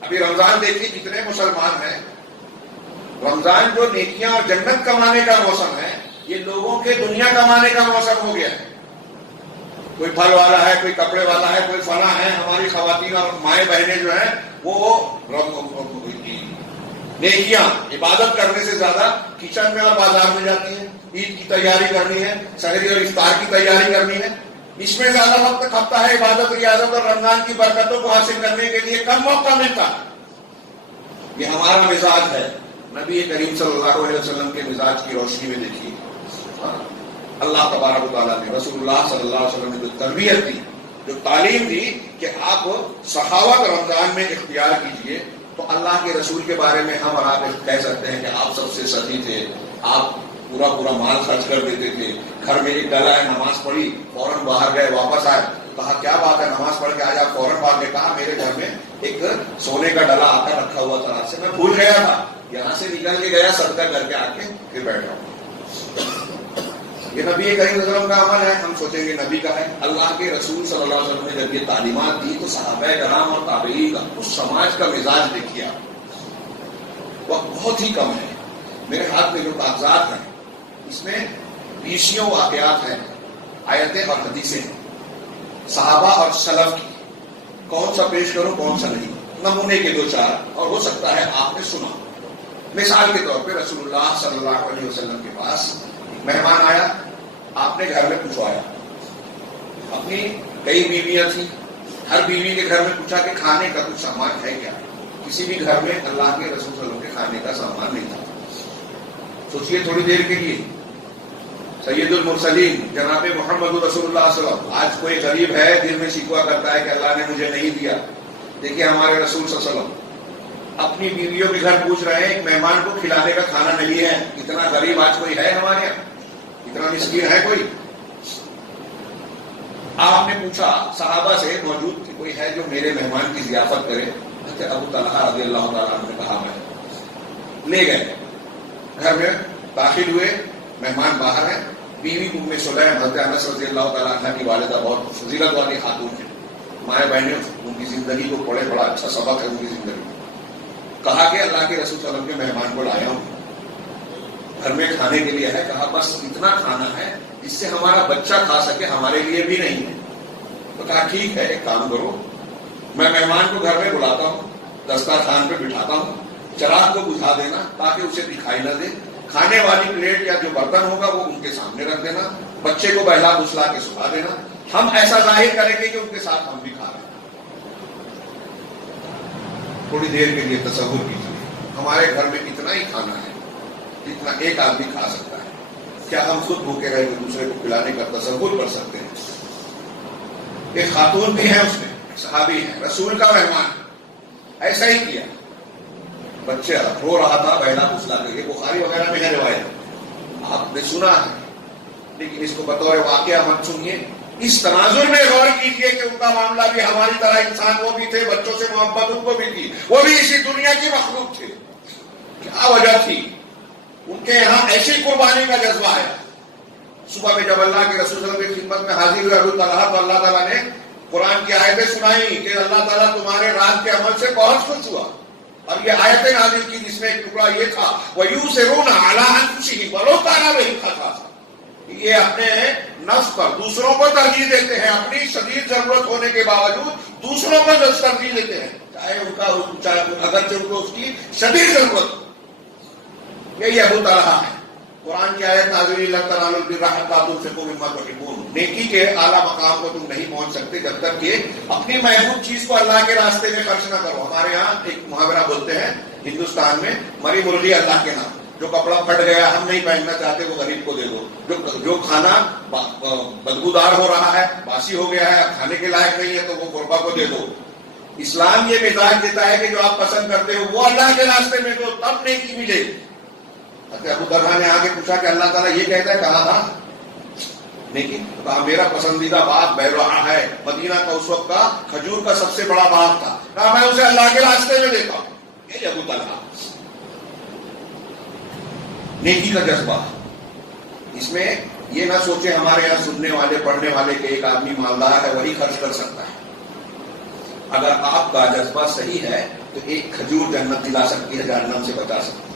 ابھی رمضان دیکھیے کتنے مسلمان ہیں. رمضان جو نیکیاں اور جنت کمانے کا موسم ہے، یہ لوگوں کے دنیا کمانے کا موسم ہو گیا ہے. کوئی پھل والا ہے، کوئی کپڑے والا ہے، کوئی فلاں ہے. ہماری خواتین اور مائیں بہنیں جو ہیں وہ نیکیاں عبادت کرنے سے زیادہ کچن میں اور بازار میں جاتی ہیں. عید کی تیاری کرنی ہے، سحری اور افطار کی تیاری کرنی ہے، اس میں زیادہ وقت کھپتا ہے. عبادت، ریاضت اور رمضان کی برکتوں کو حاصل کرنے کے لیے کم موقع ملتا. یہ ہمارا مزاج ہے. نبی کریم صلی اللہ علیہ وسلم کے مزاج کی روشنی میں دیکھیے، اللہ تبارک و تعالیٰ نے رسول اللہ صلی اللہ علیہ وسلم نے جو تربیت دی، جو تعلیم دی کہ آپ سخاوت رمضان میں اختیار کیجئے، تو اللہ کے رسول کے بارے میں ہم اور آپ کہہ سکتے ہیں کہ آپ سب سے سخی تھے. آپ پورا مال خرچ کر دیتے تھے. گھر میں ایک ڈلا ہے، نماز پڑھی، فوراً باہر گئے، واپس آئے، کہا کیا بات ہے نماز پڑھ کے آج آپ فوراً باہر گئے. کہا میرے گھر میں ایک سونے کا ڈلا آ کر رکھا ہوا تھا، سے میں بھول گیا تھا، یہاں سے نکل کے گیا، صدقہ کر کے آ کے پھر بیٹھ رہا ہوں. یہ نبی کریم صلی اللہ علیہ وسلم کا عمل ہے. ہم سوچیں گے نبی کا ہے. اللہ کے رسول صلی اللہ علیہ وسلم نے جب یہ تعلیمات دی تو صحابہ کرام اور تابعین کا، اس سماج کا مزاج دیکھیے آپ. وقت بہت ہی کم ہے. میرے ہاتھ میں جو کاغذات ہیں اس میں 20 واقعات ہیں، آیتیں اور حدیثیں ہیں صحابہ اور سلف کی. کون سا پیش کروں کون سا نہیں، نمونے کے 2-4، اور ہو سکتا ہے آپ نے سنا. مثال کے طور پہ رسول اللہ صلی اللہ علیہ وسلم کے پاس مہمان آیا، آپ نے گھر میں پوچھوایا. اپنی کئی بیویاں تھیں، ہر بیوی کے گھر میں پوچھا کہ کھانے کا کچھ سامان ہے کیا. کسی بھی گھر میں اللہ کے رسول صلی اللہ علیہ وسلم کے کھانے کا سامان نہیں تھا. سوچئے تھوڑی دیر کے لیے، سید المرسلین جناب محمد رسول اللہ صلی اللہ علیہ وسلم. آج کوئی غریب ہے دل میں شکوہ کرتا ہے کہ اللہ نے مجھے نہیں دیا. دیکھیے ہمارے رسول صلی اللہ علیہ وسلم اپنی بیویوں کے گھر پوچھ رہے ہیں ایک مہمان کو کھلانے کا کھانا نہیں ہے. اتنا غریب آج کوئی ہے ہمارے یہاں؟ اتنا مسکین ہے کوئی؟ آپ نے پوچھا صحابہ سے، موجود کہ کوئی ہے جو میرے مہمان کی ضیافت کرے؟ ابو طلحہ رضی اللہ تعالیٰ عنہ نے کہا میں. لے گئے، گھر میں داخل ہوئے، مہمان باہر ہیں. بیوی ام سلیم حضرت انس رضی اللہ تعالیٰ عنہ کی والدہ بہت فضیلت والی خاتون ہے. مائیں بہنیں ان کی زندگی کو پڑھے، بڑا اچھا سبق ہے ان کی زندگی. کہا کہ اللہ کے رسول صلی اللہ علیہ وسلم کے مہمان کو لایا ہوں، گھر میں کھانے کے لیے ہے. کہا بس اتنا کھانا ہے جس سے ہمارا بچہ کھا سکے، ہمارے لیے بھی نہیں ہے. تو کہا ٹھیک ہے ایک کام کرو، میں مہمان کو گھر میں بلاتا ہوں، دسترخوان پہ بٹھاتا ہوں، چراغ کو بجھا دینا تاکہ اسے دکھائی نہ دے. کھانے والی پلیٹ یا جو برتن ہوگا وہ ان کے سامنے رکھ دینا، بچے کو بہلا بسلا کے سلا دینا. ہم ایسا ظاہر کریں گے کہ ان کے ساتھ ہم بھی کھا رہے ہیں. تھوڑی دیر کے لیے تصور کیجیے، ہمارے گھر میں اتنا ہی کھانا ہے جتنا ایک آدمی کھا سکتا ہے. کیا ہم خود بھوکے رہے ہوئے دوسرے کو پلانے کا تصور کر سکتے ہیں؟ ایک خاتون بھی ہے، اس میں صحابی ہے، رسول کا مہمان، ایسا ہی کیا. بچہ رو رہا تھا، بہلا پھسلا کے. یہ بخاری وغیرہ میں ہے روایت، آپ نے سنا ہے، لیکن اس کو بطور واقعہ مت سنیے. اس تناظر میں غور کیجیے کہ ان کا معاملہ بھی ہماری طرح انسان، وہ بھی تھے، بچوں سے محبت ان کو بھی تھی، وہ بھی اسی دنیا کی مخلوق تھے. کیا وجہ تھی؟ ان کے یہاں ایسی قربانی کا جذبہ ہے. صبح میں جب اللہ کے رسول صلی اللہ علیہ وسلم کی خدمت میں حاضر ہوئے ابو طلحہ، تو اللہ تعالیٰ نے قرآن کی آیتیں سنائی کہ اللہ تعالیٰ تمہارے رات کے عمل سے بہت خوش ہوا. اور یہ آیتیں نازل کی جس میں ایک ٹکڑا یہ تھا وَيُؤْثِرُونَ عَلَىٰ أَنفُسِهِمْ وَلَوْ كَانَ بِهِمْ خَصَاصَةٌ. یہ اپنے نفس پر دوسروں کو ترجیح دیتے ہیں، اپنی شدید ضرورت ہونے کے باوجود دوسروں کو ترجیح دیتے ہیں، چاہے اگرچہ ان کو اس کی شدید ضرورت. یہی ابو طلحہ ہے. قرآن کی آیت نازل ہوئی لن تنالوا البر حتی تنفقوا مما تحبون، نیکی کے اعلیٰ مقام کو تم نہیں پہنچ سکتے جب تک کہ اپنی محبوب چیز کو اللہ کے راستے میں خرچ نہ کرو. ہمارے یہاں ایک محاورہ بولتے ہیں ہندوستان میں، مری مرغی اللہ کے نام. جو کپڑا پھٹ گیا ہم نہیں پہننا چاہتے وہ غریب کو دے دو، جو کھانا بدبودار ہو رہا ہے، باسی ہو گیا ہے، کھانے کے لائق نہیں ہے تو وہ غربا کو دے دو. اسلام یہ مزاج دیتا ہے کہ جو آپ پسند کرتے ہو وہ اللہ کے راستے میں دو، تب نیکی ملے. ابو طلحہ نے آگے پوچھا کہ اللہ تعالیٰ یہ کہتا ہے، کہا تھا نیکی؟ کہا میرا پسندیدہ باغ بیروحہ ہے، مدینہ کا اس وقت کا کھجور کا سب سے بڑا باغ تھا. کہا میں اسے اللہ کے راستے میں دیتا ہوں. یہ ابو طلحہ نیکی کا جذبہ. اس میں یہ نہ سوچے ہمارے یہاں سننے والے پڑھنے والے کہ ایک آدمی مالدار ہے وہی خرچ کر سکتا ہے. اگر آپ کا جذبہ صحیح ہے تو ایک کھجور جنت دلا سکتی ہے، جہنم سے بچا سکتی ہے.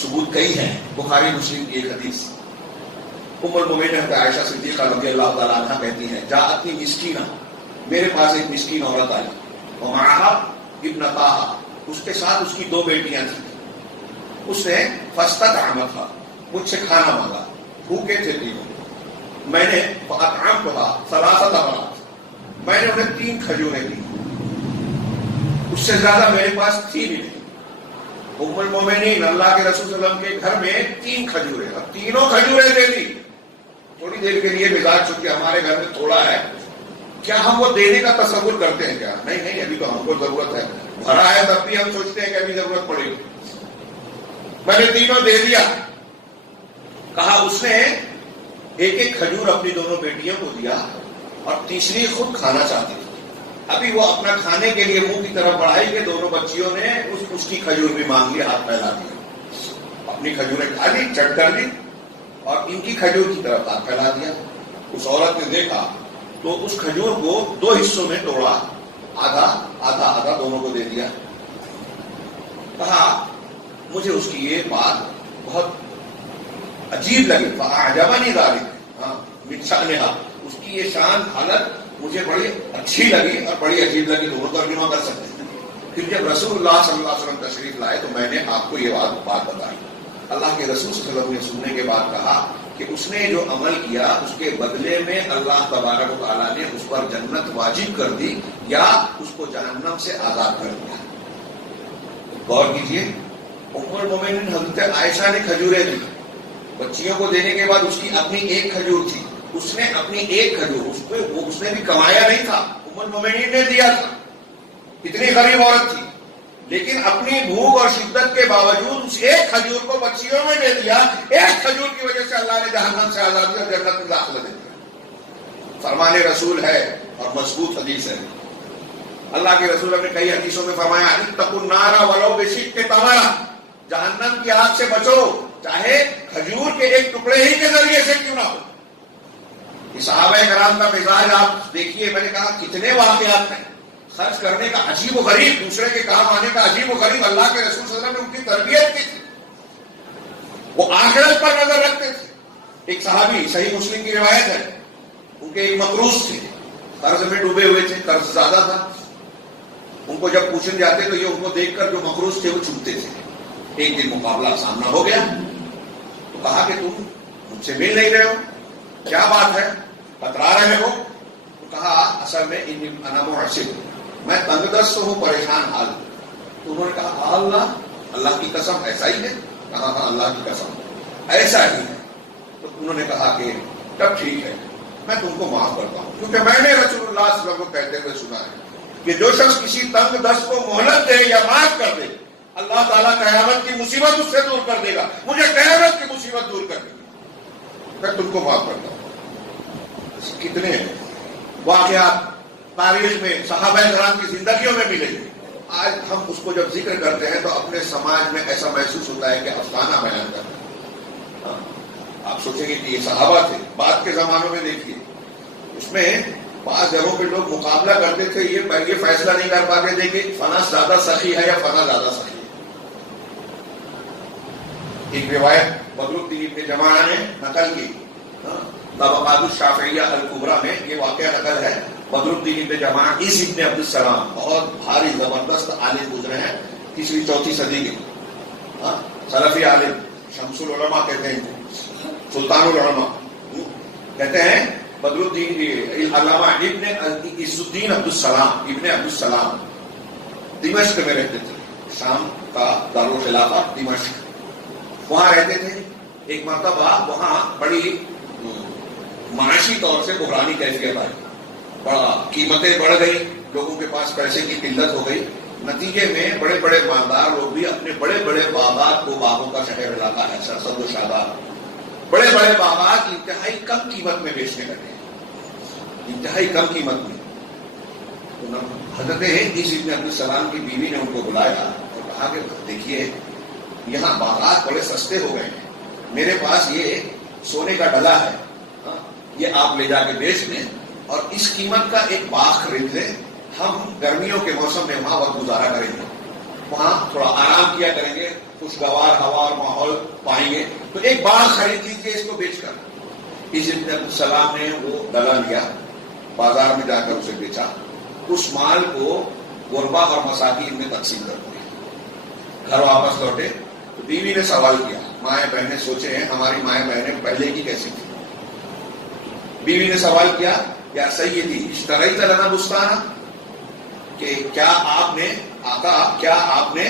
ثبوت کئی ہیں، بخاری مسلم کی ایک حدیث. ام المؤمنین عائشہ صدیقہ رضی اللہ تعالیٰ عنہ کہتی ہیں جاءتنی مسکینہ، میرے پاس ایک مسکین عورت آئی، ومعہا ابنتاہا، اس کے ساتھ اس کی 2 بیٹیاں تھیں. اس نے فاستطعمتھا، مجھ سے کھانا مانگا، بھوکے تھے تینوں. میں نے فاطعمتھا 3 تمرات، میں نے انہیں 3 کھجوریں دی. اس سے زیادہ میرے پاس تھی بھی نہیں. ام المومنین اللہ کے رسول صلی اللہ علیہ وسلم کے گھر میں 3 کھجوریں، اب تینوں کھجوریں دے دی. تھوڑی دیر کے لیے مزاج چونکہ ہمارے گھر میں تھوڑا ہے، کیا ہم وہ دینے کا تصور کرتے ہیں کیا؟ نہیں، ابھی تو ہم کو ضرورت ہے. بھرا ہے تب بھی ہم سوچتے ہیں کہ ابھی ضرورت پڑے گی. میں نے تینوں دے دیا. کہا اس نے ایک کھجور اپنی دونوں بیٹیوں کو دیا اور تیسری خود کھانا چاہتی تھی. ابھی وہ اپنا کھانے کے لیے منہ کی طرف بڑھائی کہ دونوں بچیوں نے اس کی کھجور بھی مانگ لی، ہاتھ پھیلا دیا. اپنی کھجوریں کھا لی، چٹ کر لی اور ان کی کھجور کی طرف ہاتھ پھیلا دیا. اس عورت نے دیکھا تو اس کھجور کو 2 حصوں میں توڑا، آدھا دونوں کو دے دیا. کہا مجھے اس کی یہ بات بہت عجیب لگی. فاعجبنی ذلک، من شأنہا، اس کی یہ شان حالت مجھے بڑی اچھی لگی اور بڑی عجیب لگی. دونوں ترجمہ کر سکتے ہیں. پھر جب رسول اللہ صلی اللہ علیہ وسلم تشریف لائے تو میں نے آپ کو یہ بات بتائی. اللہ کے رسول صلی اللہ علیہ وسلم نے سننے کے بعد کہا کہ اس نے جو عمل کیا اس کے بدلے میں اللہ تبارک و تعالیٰ نے اس پر جنت واجب کر دی یا اس کو جہنم سے آزاد کر دیا. غور کیجیے، ام المومنین حضرت عائشہ نے کھجوریں دی. بچیوں کو دینے کے بعد اس کی اپنی 1 کھجور تھی. اس نے اپنی 1 کھجور اس نے بھی کمایا نہیں تھا، ام المومنین نے دیا تھا. اتنی غریب عورت تھی لیکن اپنی بھوک اور شدت کے باوجود اس 1 کھجور کو بچیوں میں دے دیا. 1 کھجور کی وجہ سے اللہ نے جہنم سے آزاد کیا، جنت میں داخلہ دے دیا. فرمان رسول ہے اور مضبوط حدیث ہے. اللہ کے رسول نے کئی حدیثوں میں فرمایا اتقوا النار ولو بشق تمرہ، جہنم کی آگ سے بچو چاہے کھجور کے 1 ٹکڑے ہی کے ذریعے سے کیوں نہ ہو. صحابہ کرام کا مزاج آپ دیکھیے. میں نے کہا کتنے واقعات ہیں خرچ کرنے کا عجیب و غریب، دوسرے کے کام آنے کا عجیب و غریب. اللہ کے رسول صلی اللہ علیہ وسلم نے ان کی تربیت کی تھی، وہ آخرت پر نظر رکھتے تھے. ایک صحابی، صحیح مسلم کی روایت ہے، ان کے ایک مقروض تھے، قرض میں ڈوبے ہوئے تھے، قرض زیادہ تھا. ان کو جب پوچھنے جاتے تو یہ ان کو دیکھ کر جو مقروض تھے وہ چھپتے تھے. ایک دن مقابلہ سامنا ہو گیا تو کہا کہ تم مجھ سے مل نہیں رہے ہو، کیا بات ہے، بتلا رہے ہو؟ تو کہا اصل میں انا محسن، میں تنگ دست ہوں، پریشان حال. تو انہوں نے کہا اللہ کی قسم ایسا ہی ہے؟ کہا ہاں اللہ کی قسم ایسا ہی ہے. تو انہوں نے کہا کہ تب ٹھیک ہے میں تم کو معاف کرتا ہوں، کیونکہ میں نے رسول اللہ صلی اللہ علیہ وسلم کو کہتے ہوئے سنا ہے کہ جو شخص کسی تنگ دست کو مہلت دے یا معاف کر دے اللہ تعالیٰ قیامت کی مصیبت اس سے دور کر دے گا. مجھے قیامت کی مصیبت دور کر دے گی، میں تم کو معاف کرتا ہوں. کتنے واقعات تاریخ میں صحابہ کرام کی زندگیوں میں ملے. آج ہم اس کو جب ذکر کرتے ہیں تو اپنے سماج میں ایسا محسوس ہوتا ہے کہ افسانہ بیان کرتے ہیں. آپ سوچیں گے کہ یہ صحابہ تھے. بعد کے زمانوں میں دیکھیے اس میں بعض جگہوں پہ لوگ مقابلہ کرتے تھے، یہ فیصلہ نہیں کر پاتے تھے کہ فلاں زیادہ سخی ہے یا فلاں زیادہ سخی ہے. ایک روایت بدر الدین ابن جماعہ نے نقل کی، طبقات الشافعیہ الکبریٰ میں یہ واقعہ نقل ہے. بدر الدین ابن جماعہ عیسی ابن عبد السلام بہت بھاری زبردست عالم گزرے ہیں 3ری 4تھی صدی کے، سلفی عالم. شمس العلماء کہتے ہیں، سلطان العلماء کہتے ہیں، بدر الدین علامہ ابن عز الدین عبدالسلام ابن عبدالسلام دمشق میں رہتے تھے، شام کا دارالخلافہ دمشق، وہاں رہتے تھے۔ ایک مرتبہ وہاں بڑی معاشی طور سے بحرانی کیفیت آئی، بڑا قیمتیں بڑھ گئی، لوگوں کے پاس پیسے کی قلت ہو گئی، نتیجے میں بڑے بڑے مالدار لوگ بھی اپنے بڑے بڑے باغات کو، باغوں کا شہر علاقہ ہے سرسبز و شاداب، بڑے بڑے باغات انتہائی کم قیمت میں بیچنے لگے، انتہائی کم قیمت میں۔ حضرت عیسی ابن عبدالسلام کی بیوی نے ان کو بلایا اور کہا کہ دیکھیے یہاں باغات بڑے سستے ہو گئے ہیں، میرے پاس یہ سونے کا ڈلا ہے، یہ آپ لے جا کے بیچ لیں اور اس قیمت کا ایک باغ خرید لیں، ہم گرمیوں کے موسم میں وہاں وقت گزارا کریں گے، وہاں تھوڑا آرام کیا کریں گے، خوشگوار ہوا اور ماحول پائیں گے، تو ایک باغ خرید لیجیے اس کو بیچ کر۔ عیسی ابن عبدالسلام نے وہ ڈلا لیا، بازار میں جا کر اسے بیچا، اس مال کو غربا اور مساکین میں تقسیم کر دیا۔ گھر واپس لوٹے تو بیوی نے سوال کیا، مائیں بہنیں سوچے ہیں ہماری مائیں بہنیں پہلے کی کیسی تھی، بیوی نے سوال کیا، یا سیدی اشتریت لنا بستانا، کہ کیا آپ نے آقا کیا آپ نے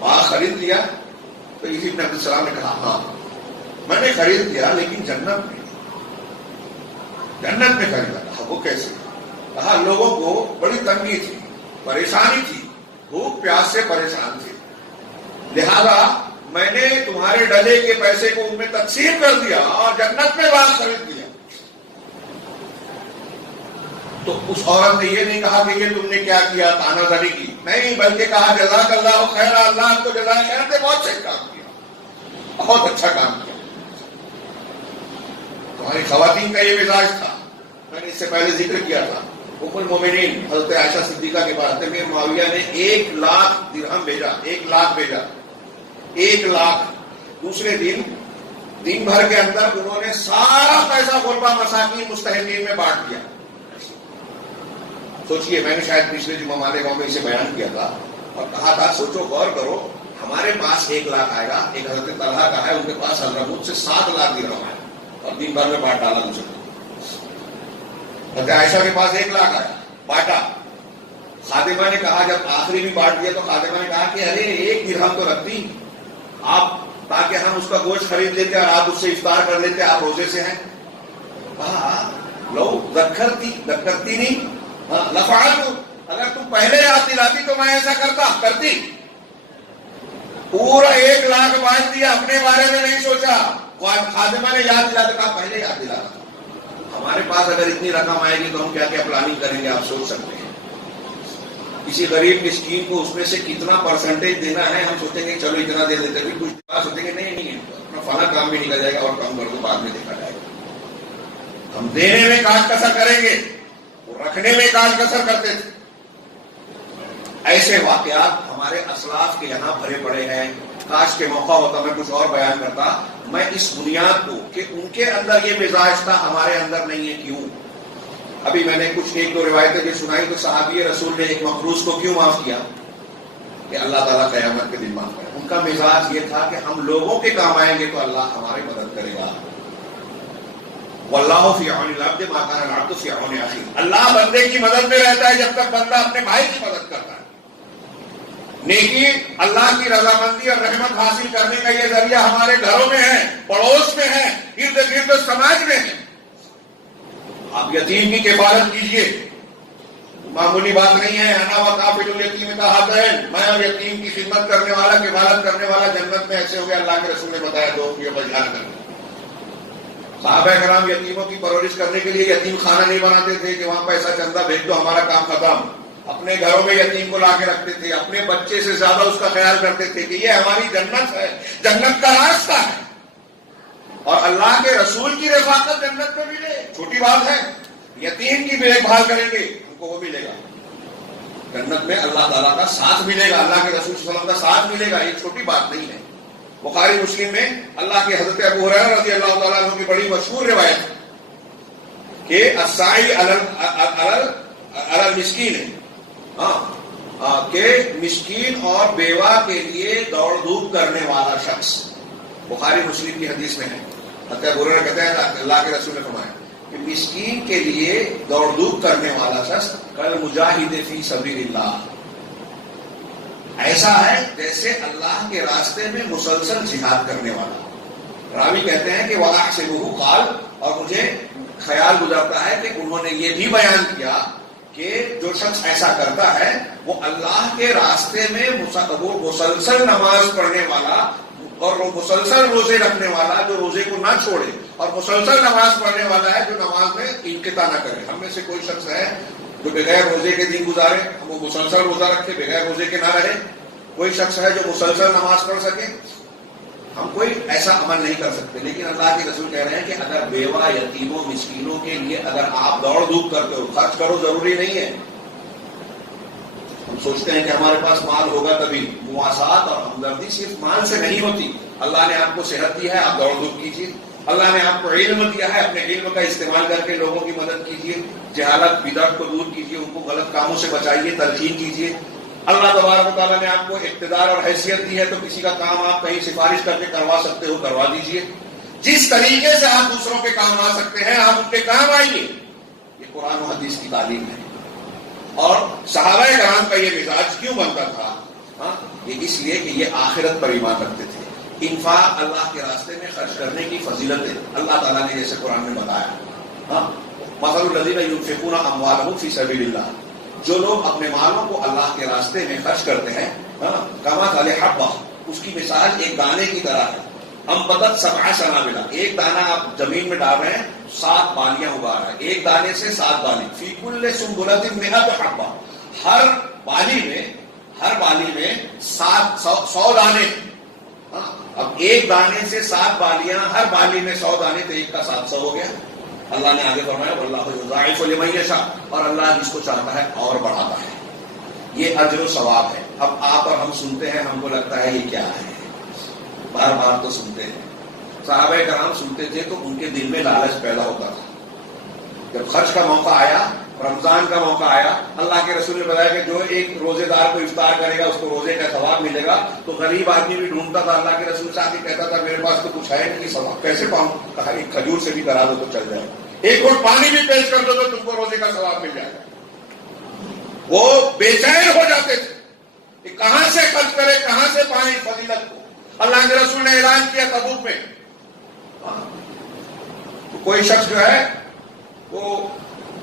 باغ خرید لیا؟ تو عیسی ابن عبدالسلام نے کہا ہاں میں نے خرید لیا، لیکن جنت میں خریدا۔ کہا وہ کیسے؟ کہا لوگوں کو بڑی تنگی تھی، پریشانی تھی، بھوک پیاس سے پریشان تھے، لہذا میں نے تمہارے ڈلے کے پیسے کو ان میں تقسیم کر دیا اور جنت میں باغ خرید لیا۔ تو اس عورت نے یہ نہیں کہا کہ یہ تم نے کیا کیا، تانا زنی کی، نہیں، بلکہ کہا جزاک اللہ خیر، اللہ آپ کو جزائے خیر دے، بہت صحیح کام کیا، بہت اچھا کام کیا۔ تمہاری خواتین کا یہ مزاج تھا، میں نے اس سے پہلے ذکر کیا تھا، ام المومنین حضرت عائشہ صدیقہ کے پاس امیر معاویہ نے 1,00,000 درہم بھیجا، 1,00,000 بھیجا، 1,00,000۔ دوسرے دن بھر کے اندر انہوں نے سارا پیسہ غربا مساکین مستحقین میں بانٹ دیا۔ سوچئے، میں نے شاید پچھلے جمعہ مالیگاؤں میں اسے بیان کیا تھا اور کہا تھا سوچو غور کرو، ہمارے پاس 1,00,000 آئے گا، ایک حضرت طلحہ کا ہے، ان کے پاس حضرت سے 7,00,000 درہم آئے اور دن بھر میں بانٹ ڈالا مجھے۔ حضرت عائشہ کے پاس 1,00,000 آیا، بانٹا۔ خادمہ نے کہا جب آخری بھی بانٹ دیا تو خادمہ نے کہا کہ ارے 1 درہم تو رکھتی آپ، تاکہ ہم اس کا گوشت خرید لیتے اور آپ اس سے افطار کر لیتے، آپ روزے سے ہیں۔ کہا لو ذکرتی نہیں لفعلت، اگر تم پہلے یاد دلاتی تو میں ایسا کرتی۔ پورا 1,00,000 بانٹ دیا، اپنے بارے میں نہیں سوچا۔ خادمہ نے یاد دلاتا، کہا پہلے یاد دلاتا۔ ہمارے پاس اگر اتنی رقم آئے گی تو ہم کیا کیا پلاننگ کریں گے، آپ سوچ سکتے ہیں۔ کسی غریب مسکین کو اس میں سے کتنا پرسنٹیج دینا ہے، ہم سوچیں گے چلو اتنا دے دیتے، پھر کچھ بات سوچیں گے نہیں اپنا فلاں کام بھی نکل جائے گا اور کم کر دو، بعد میں دیکھا جائے گا۔ ہم دینے میں کاٹ کسر کریں گے، رکھنے میں کاٹ کسر کرتے تھے۔ ایسے واقعات ہمارے اسلاف کے یہاں بھرے پڑے ہیں۔ کاش کے موقع ہوتا میں کچھ اور بیان کرتا، میں اس بنیاد کو کہ ان کے اندر یہ مزاج تھا ہمارے اندر نہیں ہے کیوں۔ ابھی میں نے کچھ 1-2 روایتیں جو سنائی تو صحابی رسول نے ایک مقروض کو کیوں معاف کیا کہ اللہ تعالیٰ قیامت کے دن معاف کرے۔ ان کا مزاج یہ تھا کہ ہم لوگوں کے کام آئیں گے تو اللہ ہماری مدد کرے گا۔ واللہ فی عون العبد ما کان العبد فی عون اخیہ، اللہ بندے کی مدد میں رہتا ہے جب تک بندہ اپنے بھائی کی مدد کرتا ہے۔ نیکی اللہ کی رضامندی اور رحمت حاصل کرنے کا یہ ذریعہ ہمارے گھروں میں ہے، پڑوس میں ہے، ارد گرد سماج میں ہے۔ آپ یتیم کی کفالت کیجیے، معمولی بات نہیں ہے۔ انا وکافل الیتیم کہاتین، میں اور یتیم کی خدمت کرنے والا، کفالت کرنے والا جنت میں ایسے ہو گیا، اللہ کے رسول نے بتایا 2 روپیوں کا اظہار کرنا۔ صحابہ کرام یتیموں کی پرورش کرنے کے لیے یتیم خانہ نہیں بناتے تھے کہ وہاں پیسہ چندہ بھیج دو ہمارا کام ختم، اپنے گھروں میں یتیم کو لا کے رکھتے تھے، اپنے بچے سے زیادہ اس کا خیال کرتے تھے کہ یہ ہماری جنت ہے، جنت کا راستہ ہے، اور اللہ کے رسول کی رفاقت جنت میں ملے چھوٹی بات ہے۔ یتیم کی دیکھ بھال کریں گے ان کو وہ ملے گا جنت میں، اللہ تعالیٰ کا ساتھ ملے گا، اللہ کے رسول صلی اللہ علیہ وسلم کا ساتھ ملے گا، یہ چھوٹی بات نہیں ہے۔ بخاری مسلم میں اللہ کے حضرت ابو ہریرہ رضی اللہ تعالیٰ عنہ کی بڑی مشہور روایت ہے کہ الساعی علی المسکین، کہ مسکین اور بیوہ کے لیے دوڑ دھوپ کرنے والا شخص، بخاری مسلم کی حدیث میں ہے، حضرت ابو ہریرہ کہتے ہیں اللہ کے رسول نے فرمایا کہ مسکین کے لیے دوڑ دھوپ کرنے والا شخص کل مجاہد فی سبیل اللہ، ایسا ہے جیسے اللہ کے راستے میں مسلسل جہاد کرنے والا۔ راوی کہتے ہیں کہ وَأَحْسِبُهُ قال، اور مجھے خیال گزرتا ہے کہ انہوں نے یہ بھی بیان کیا کہ جو شخص ایسا کرتا ہے وہ اللہ کے راستے میں وہ مسلسل نماز پڑھنے والا اور وہ مسلسل روزے رکھنے والا جو روزے کو نہ چھوڑے، اور مسلسل نماز پڑھنے والا ہے جو نماز میں انقطاع نہ کرے۔ ہم میں سے کوئی شخص ہے جو بغیر روزے کے دن گزارے، وہ مسلسل روزہ رکھے، بغیر روزے کے نہ رہے؟ کوئی شخص ہے جو مسلسل نماز پڑھ سکے؟ ہم کوئی ایسا عمل نہیں کر سکتے، لیکن اللہ کے رسول کہہ رہے ہیں کہ اگر بیوہ، یتیموں، مسکینوں کے لیے اگر آپ دوڑ دھوپ کرتے ہو، خرچ کرو، ضروری نہیں ہے۔ ہم سوچتے ہیں کہ ہمارے پاس مال ہوگا تبھی، مواسات اور ہمدردی صرف مال سے نہیں ہوتی۔ اللہ نے آپ کو صحت دی ہے، آپ دوڑ دھوپ کیجیے۔ اللہ نے آپ کو علم دیا ہے، اپنے علم کا استعمال کر کے لوگوں کی مدد کیجیے، جہالت بدعت کو دور کیجیے، ان کو غلط کاموں سے بچائیے، تلقین کیجیے۔ اللہ تبارک و تعالیٰ نے آپ کو اقتدار اور حیثیت دی ہے تو کسی کا کام آپ کہیں سفارش کر کے کروا سکتے ہو، کروا دیجیے۔ جس طریقے سے آپ دوسروں کے کام آ سکتے ہیں آپ ان کے کام آئیے، یہ قرآن و حدیث کی تعلیم ہے۔ اور صحابہ کرام کا یہ مزاج کیوں بنتا تھا؟ یہ اس لیے کہ یہ آخرت پر ایمان رکھتے تھے۔ انفاق، اللہ کے راستے میں خرچ کرنے کی فضیلتیں اللہ تعالیٰ نے جیسے قرآن میں بتایا، مثل الذین ینفقون اموالهم فی سبیل اللہ، جو لوگ اپنے مالوں کو اللہ کے راستے میں خرچ کرتے ہیں، کمثل حبہ، اس کی مثال ایک دانے کی طرح ہے، انبتت سبع سنابل، ایک دانہ آپ زمین میں ڈال رہے ہیں، 7 بالیاں اگا رہا ہے، ایک دانے سے 7 بالی، فی کل سنبلۃ 100 حبہ، ہر بالی میں 100 دانے۔ اب ایک دانے سے 7 بالیاں، ہر بالی میں 100 دانے، تو ایک کا 700 ہو گیا۔ اللہ نے آگے فرمایا واللہ یضاعف لمن یشاء، اور اللہ جس کو چاہتا ہے اور بڑھاتا ہے۔ یہ اجر و ثواب ہے۔ اب آپ اور ہم سنتے ہیں، ہم کو لگتا ہے یہ کیا ہے، بار بار تو سنتے ہیں۔ صحابہ کرام سنتے تھے تو ان کے دل میں لالچ پیدا ہوتا تھا۔ جب خرچ کا موقع آیا، رمضان کا موقع آیا، اللہ کے رسول نے بتایا کہ جو ایک روزے دار کو افطار کرے گا اس کو روزے کا ثواب ملے گا، تو غریب آدمی بھی ڈھونڈتا تھا۔ اللہ کے رسول صاحب کہتا تھا میرے پاس تو کچھ ہے نہیں، ثواب کیسے پاؤں؟ کہا ایک کھجور سے بھی کرا دو تو چل جائے، ایک گھونٹ پانی بھی پیش کر دو تو تم کو روزے کا ثواب مل جائے گا۔ وہ بے چین ہو جاتے تھے کہ کہاں سے خرچ کرے، کہاں سے پائیں فضیلت کو۔ اللہ کے رسول نے اعلان کیا تبوک میں، تو کوئی شخص جو ہے وہ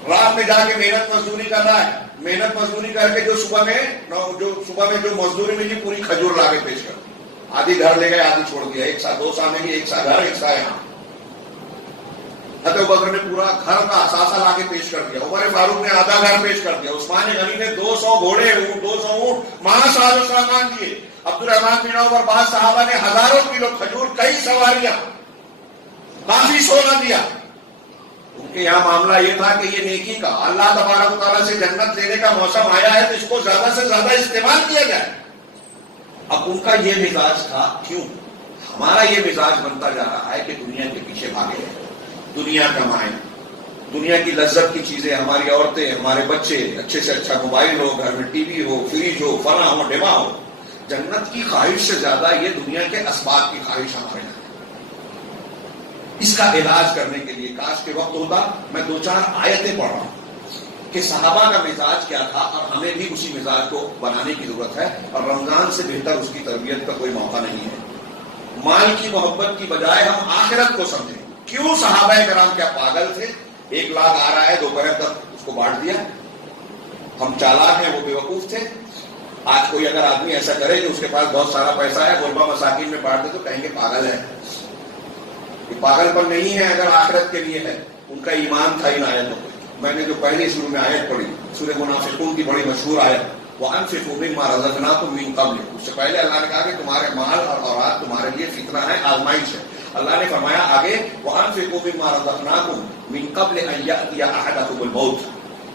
رات میں جا کے محنت مزدوری کر رہا ہے، محنت مزدوری کر کے جو صبح میں جو مزدوری ملی پوری کھجور لا کے پیش کر، آدھی گھر لے گئے، آدھی چھوڑ دیا، ایک ساتھ 2 سال میں ایک ساتھ گھر، ایک ساتھ یہاں۔ حضرت بکر نے پورا گھر کا اثاثہ لا کے پیش کر دیا، عمر فاروق نے آدھا گھر پیش کر دیا، عثمان غنی نے 200 گھوڑے، 200 اونٹ، مہا ساز و سامان دیے، عبدالرحمان بن عوف اور بعض صحابہ نے ہزاروں کلو کھجور، کئی سواریاں، کافی سونا دیا۔ ان کے یہاں معاملہ یہ تھا کہ یہ نیکی کا، اللہ تبارک و تعالیٰ سے جنت لینے کا موسم آیا ہے تو اس کو زیادہ سے زیادہ استعمال کیا جائے۔ اب ان کا یہ مزاج تھا، کیوں؟ ہمارا یہ مزاج بنتا جا رہا ہے کہ دنیا کے پیچھے بھاگے ہیں، دنیا کمائیں، دنیا کی لذت کی چیزیں، ہماری عورتیں، ہمارے بچے، اچھے سے اچھا موبائل ہو، گھر میں ٹی وی ہو، فریج ہو، فلاں ہو، ڈما ہو۔ جنت کی خواہش سے زیادہ یہ دنیا کے اسباب کی خواہش ہمارے یہاں۔ اس کا علاج کرنے کے لیے کاش کے وقت ہوتا، میں 2-4 آیتیں پڑھ رہا ہوں کہ صحابہ کا مزاج کیا تھا اور ہمیں بھی اسی مزاج کو بنانے کی ضرورت ہے، اور رمضان سے بہتر اس کی تربیت کا کوئی موقع نہیں ہے۔ مال کی محبت کی بجائے ہم آخرت کو سمجھیں۔ کیوں صحابہ کرام کیا پاگل تھے؟ 1 لاکھ آ رہا ہے، دوپہر تک اس کو بانٹ دیا۔ ہم چالاک ہیں، وہ بے وقوف تھے۔ آج کوئی اگر آدمی ایسا کرے کہ اس کے پاس بہت سارا پیسہ ہے، غربا مساکین میں بانٹ دے تو کہیں گے پاگل ہے۔ یہ پاگل پر نہیں ہے، اگر آخرت کے لیے ہے۔ ان کا ایمان تھا ان آیتوں کو۔ میں نے جو پہلی شروع میں آیت پڑھی، سورہ منافقون کی بڑی مشہور آیت، وَأَنفِقُوا مِمَّا رَزَقْنَاكُم مِّن قَبْلِ، اس سے پہلے اللہ نے کہا کہ تمہارے مال اور اولاد تمہارے لیے فتنہ ہے، آزمائش ہے۔ اللہ نے فرمایا آگے وَأَنفِقُوا مِمَّا رَزَقْنَاكُم مِّن قَبْلِ أَن يَأْتِيَ أَحَدَكُمُ الْمَوْتُ،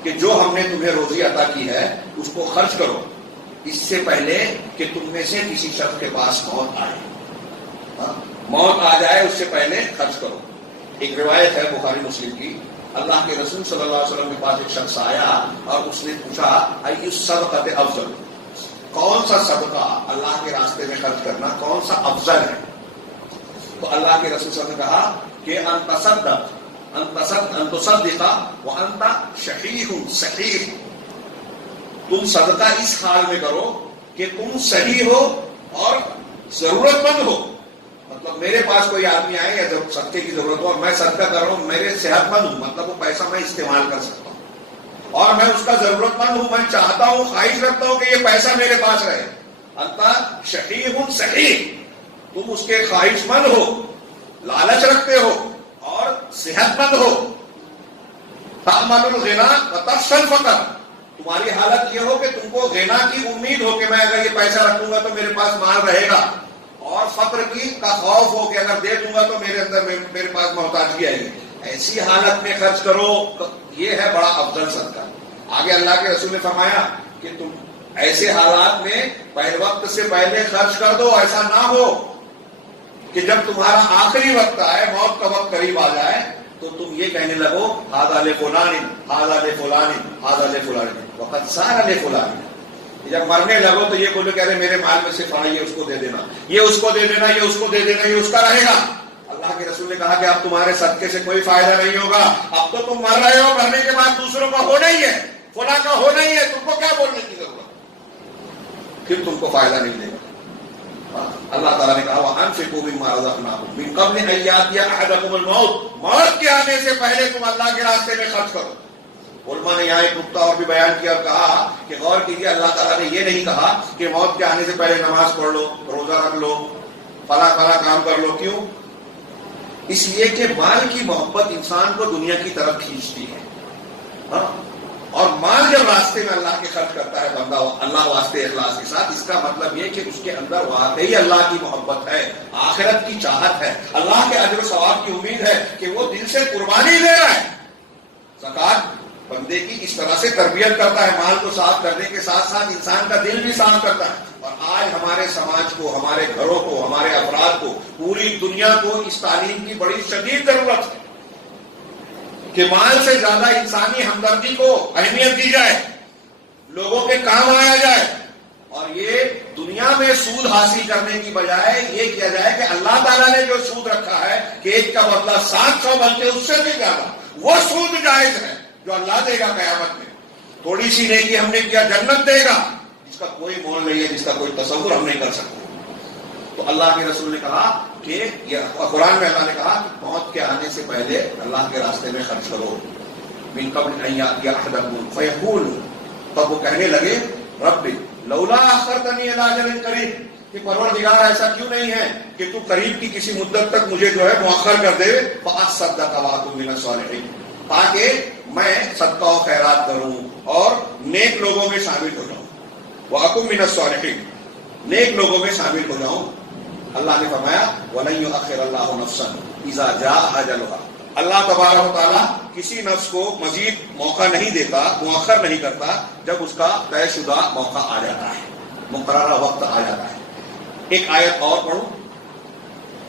کہ جو ہم نے تمہیں روزی عطا کی ہے اس کو خرچ کرو اس سے پہلے کہ تم میں سے کسی شخص کے پاس موت آئے۔ موت آ جائے اس سے پہلے خرچ کرو۔ ایک روایت ہے بخاری مسلم کی، اللہ کے رسول صلی اللہ علیہ وسلم کے پاس ایک شخص آیا اور اس نے پوچھا ای الصدقۃ افضل، کون سا صدقہ اللہ کے راستے میں خرچ کرنا کون سا افضل ہے؟ تو اللہ کے رسول صلی اللہ علیہ وسلم نے کہا کہ ان تصدق وانت شحیح صحیح، تم صدقہ اس حال میں کرو کہ تم صحیح ہو اور ضرورت مند ہو. مطلب میرے پاس کوئی آدمی آئے یا جب صدقے کی ضرورت ہو اور میں صدقہ کر رہا ہوں، میرے صحت مند ہوں، مطلب وہ پیسہ میں استعمال کر سکتا ہوں اور میں اس کا ضرورت مند ہوں، میں چاہتا ہوں، خواہش رکھتا ہوں کہ یہ پیسہ میرے پاس رہے. انت شحیح صحیح، تم اس کے خواہش مند ہو، لالچ رکھتے ہو اور صحت مند ہو. تأمل الغنا وتخشى الفقر، تمہاری حالت یہ ہو کہ تم کو غنا کی امید ہو کہ میں اگر یہ پیسہ رکھوں گا تو میرے پاس مال رہے گا، اور فقر کی کا خوف ہو کہ اگر دے دوں گا تو میرے اندر میرے پاس محتاجگی آئے گی. ایسی حالت میں خرچ کرو، یہ ہے بڑا افضل صدقہ. آگے اللہ کے رسول نے فرمایا کہ تم ایسے حالات میں پہلے وقت سے پہلے خرچ کر دو. ایسا نہ ہو کہ جب تمہارا آخری وقت آئے، موت کا وقت قریب آ جائے تو تم یہ کہنے لگو ھذا لفلان ھذا لفلان ھذا لفلان وقد صار لفلان. جب مرنے لگو تو یہ بولو کہ ارے میرے مال میں سے تھوڑا یہ اس کو دے دینا، یہ اس کو دے دینا، یہ اس کو دے دینا، یہ اس کا رہے گا. اللہ کے رسول نے کہا کہ اب تمہارے صدقے سے کوئی فائدہ نہیں ہوگا. اب تو تم مر رہے ہو، مرنے کے بعد دوسروں کا ہونا ہی ہے، فلاں کا ہونا ہی ہے، تم کو کیا بولنے کی ضرورت، پھر تم کو فائدہ نہیں دے گا. اللہ تعالیٰ نے کہا وَأَنفِقُوا مِمَّا رَزَقْنَاكُم مِّن قَبْلِ أَن يَأْتِيَ أَحَدَكُمُ الْمَوْتُ، موت کے آنے سے پہلے تم اللہ کے راستے میں خرچ کرو. علماء نے یہاں ایک نقطہ اور بھی بیان کیا اور کہا کہ غور کیجیے، اللہ تعالیٰ نے یہ نہیں کہا کہ موت کے آنے سے پہلے نماز پڑھ لو، روزہ رکھ لو، فلاں فلاں کام کر لو. کیوں؟ اس لیے کہ مال کی محبت انسان کو دنیا کی طرف کھینچتی ہے. ہاں، اور مال جب راستے میں اللہ کے خرچ کرتا ہے بندہ اللہ واسطے اخلاص کے ساتھ، اس کا مطلب یہ کہ اس کے اندر واقعی اللہ کی محبت ہے، آخرت کی چاہت ہے، اللہ کے اجر و ثواب کی امید ہے کہ وہ دل سے قربانی دے رہا ہے. زکات بندے کی اس طرح سے تربیت کرتا ہے، مال کو صاف کرنے کے ساتھ ساتھ انسان کا دل بھی صاف کرتا ہے. اور آج ہمارے سماج کو، ہمارے گھروں کو، ہمارے افراد کو، پوری دنیا کو اس تعلیم کی بڑی شدید ضرورت ہے کہ مال سے زیادہ انسانی ہمدردی کو اہمیت دی جائے، لوگوں کے کام آیا جائے، اور یہ دنیا میں سود حاصل کرنے کی بجائے یہ کیا جائے کہ اللہ تعالیٰ نے جو سود رکھا ہے کہ ایک کا بدلہ 700 بلکہ اس سے بھی زیادہ، وہ سود جائز ہے جو اللہ دے گا قیامت میں. تھوڑی سی نیکی ہم نے کیا، جنت دے گا جس کا کوئی مول نہیں ہے، جس کا کوئی تصور ہم نہیں کر سکتے. تو اللہ کے رسول نے کہا کہ قرآن میں اللہ نے کہا کہ موت کے آنے سے پہلے اللہ کے راستے میں خرچ کرو. من قبل ان یأتی احدکم فیقول، تب وہ کہنے لگے رب لولا اخرتنی الی اجل قریب، کہ پروردگار ایسا کیوں نہیں ہے کہ تو قریب کی کسی مدت تک مجھے جو ہے مؤخر کر دے، فاصدق واکن من الصالحین، تاکہ میں صدقہ و خیرات کروں اور نیک لوگوں میں شامل ہو جاؤں. واکن من الصالحین، نیک لوگوں میں شامل ہو جاؤں. اللہ نے فرمایا وَلَن يُؤَخِّرَ اللَّهُ نَفْسًا إِذَا جَاءَ أَجَلُهَا، اللہ تبارک و تعالیٰ کسی نفس کو مزید موقع نہیں دیتا، مؤخر نہیں کرتا جب اس کا طے شدہ موقع آ جاتا ہے، مقررہ وقت آ جاتا ہے. ایک آیت اور پڑھوں،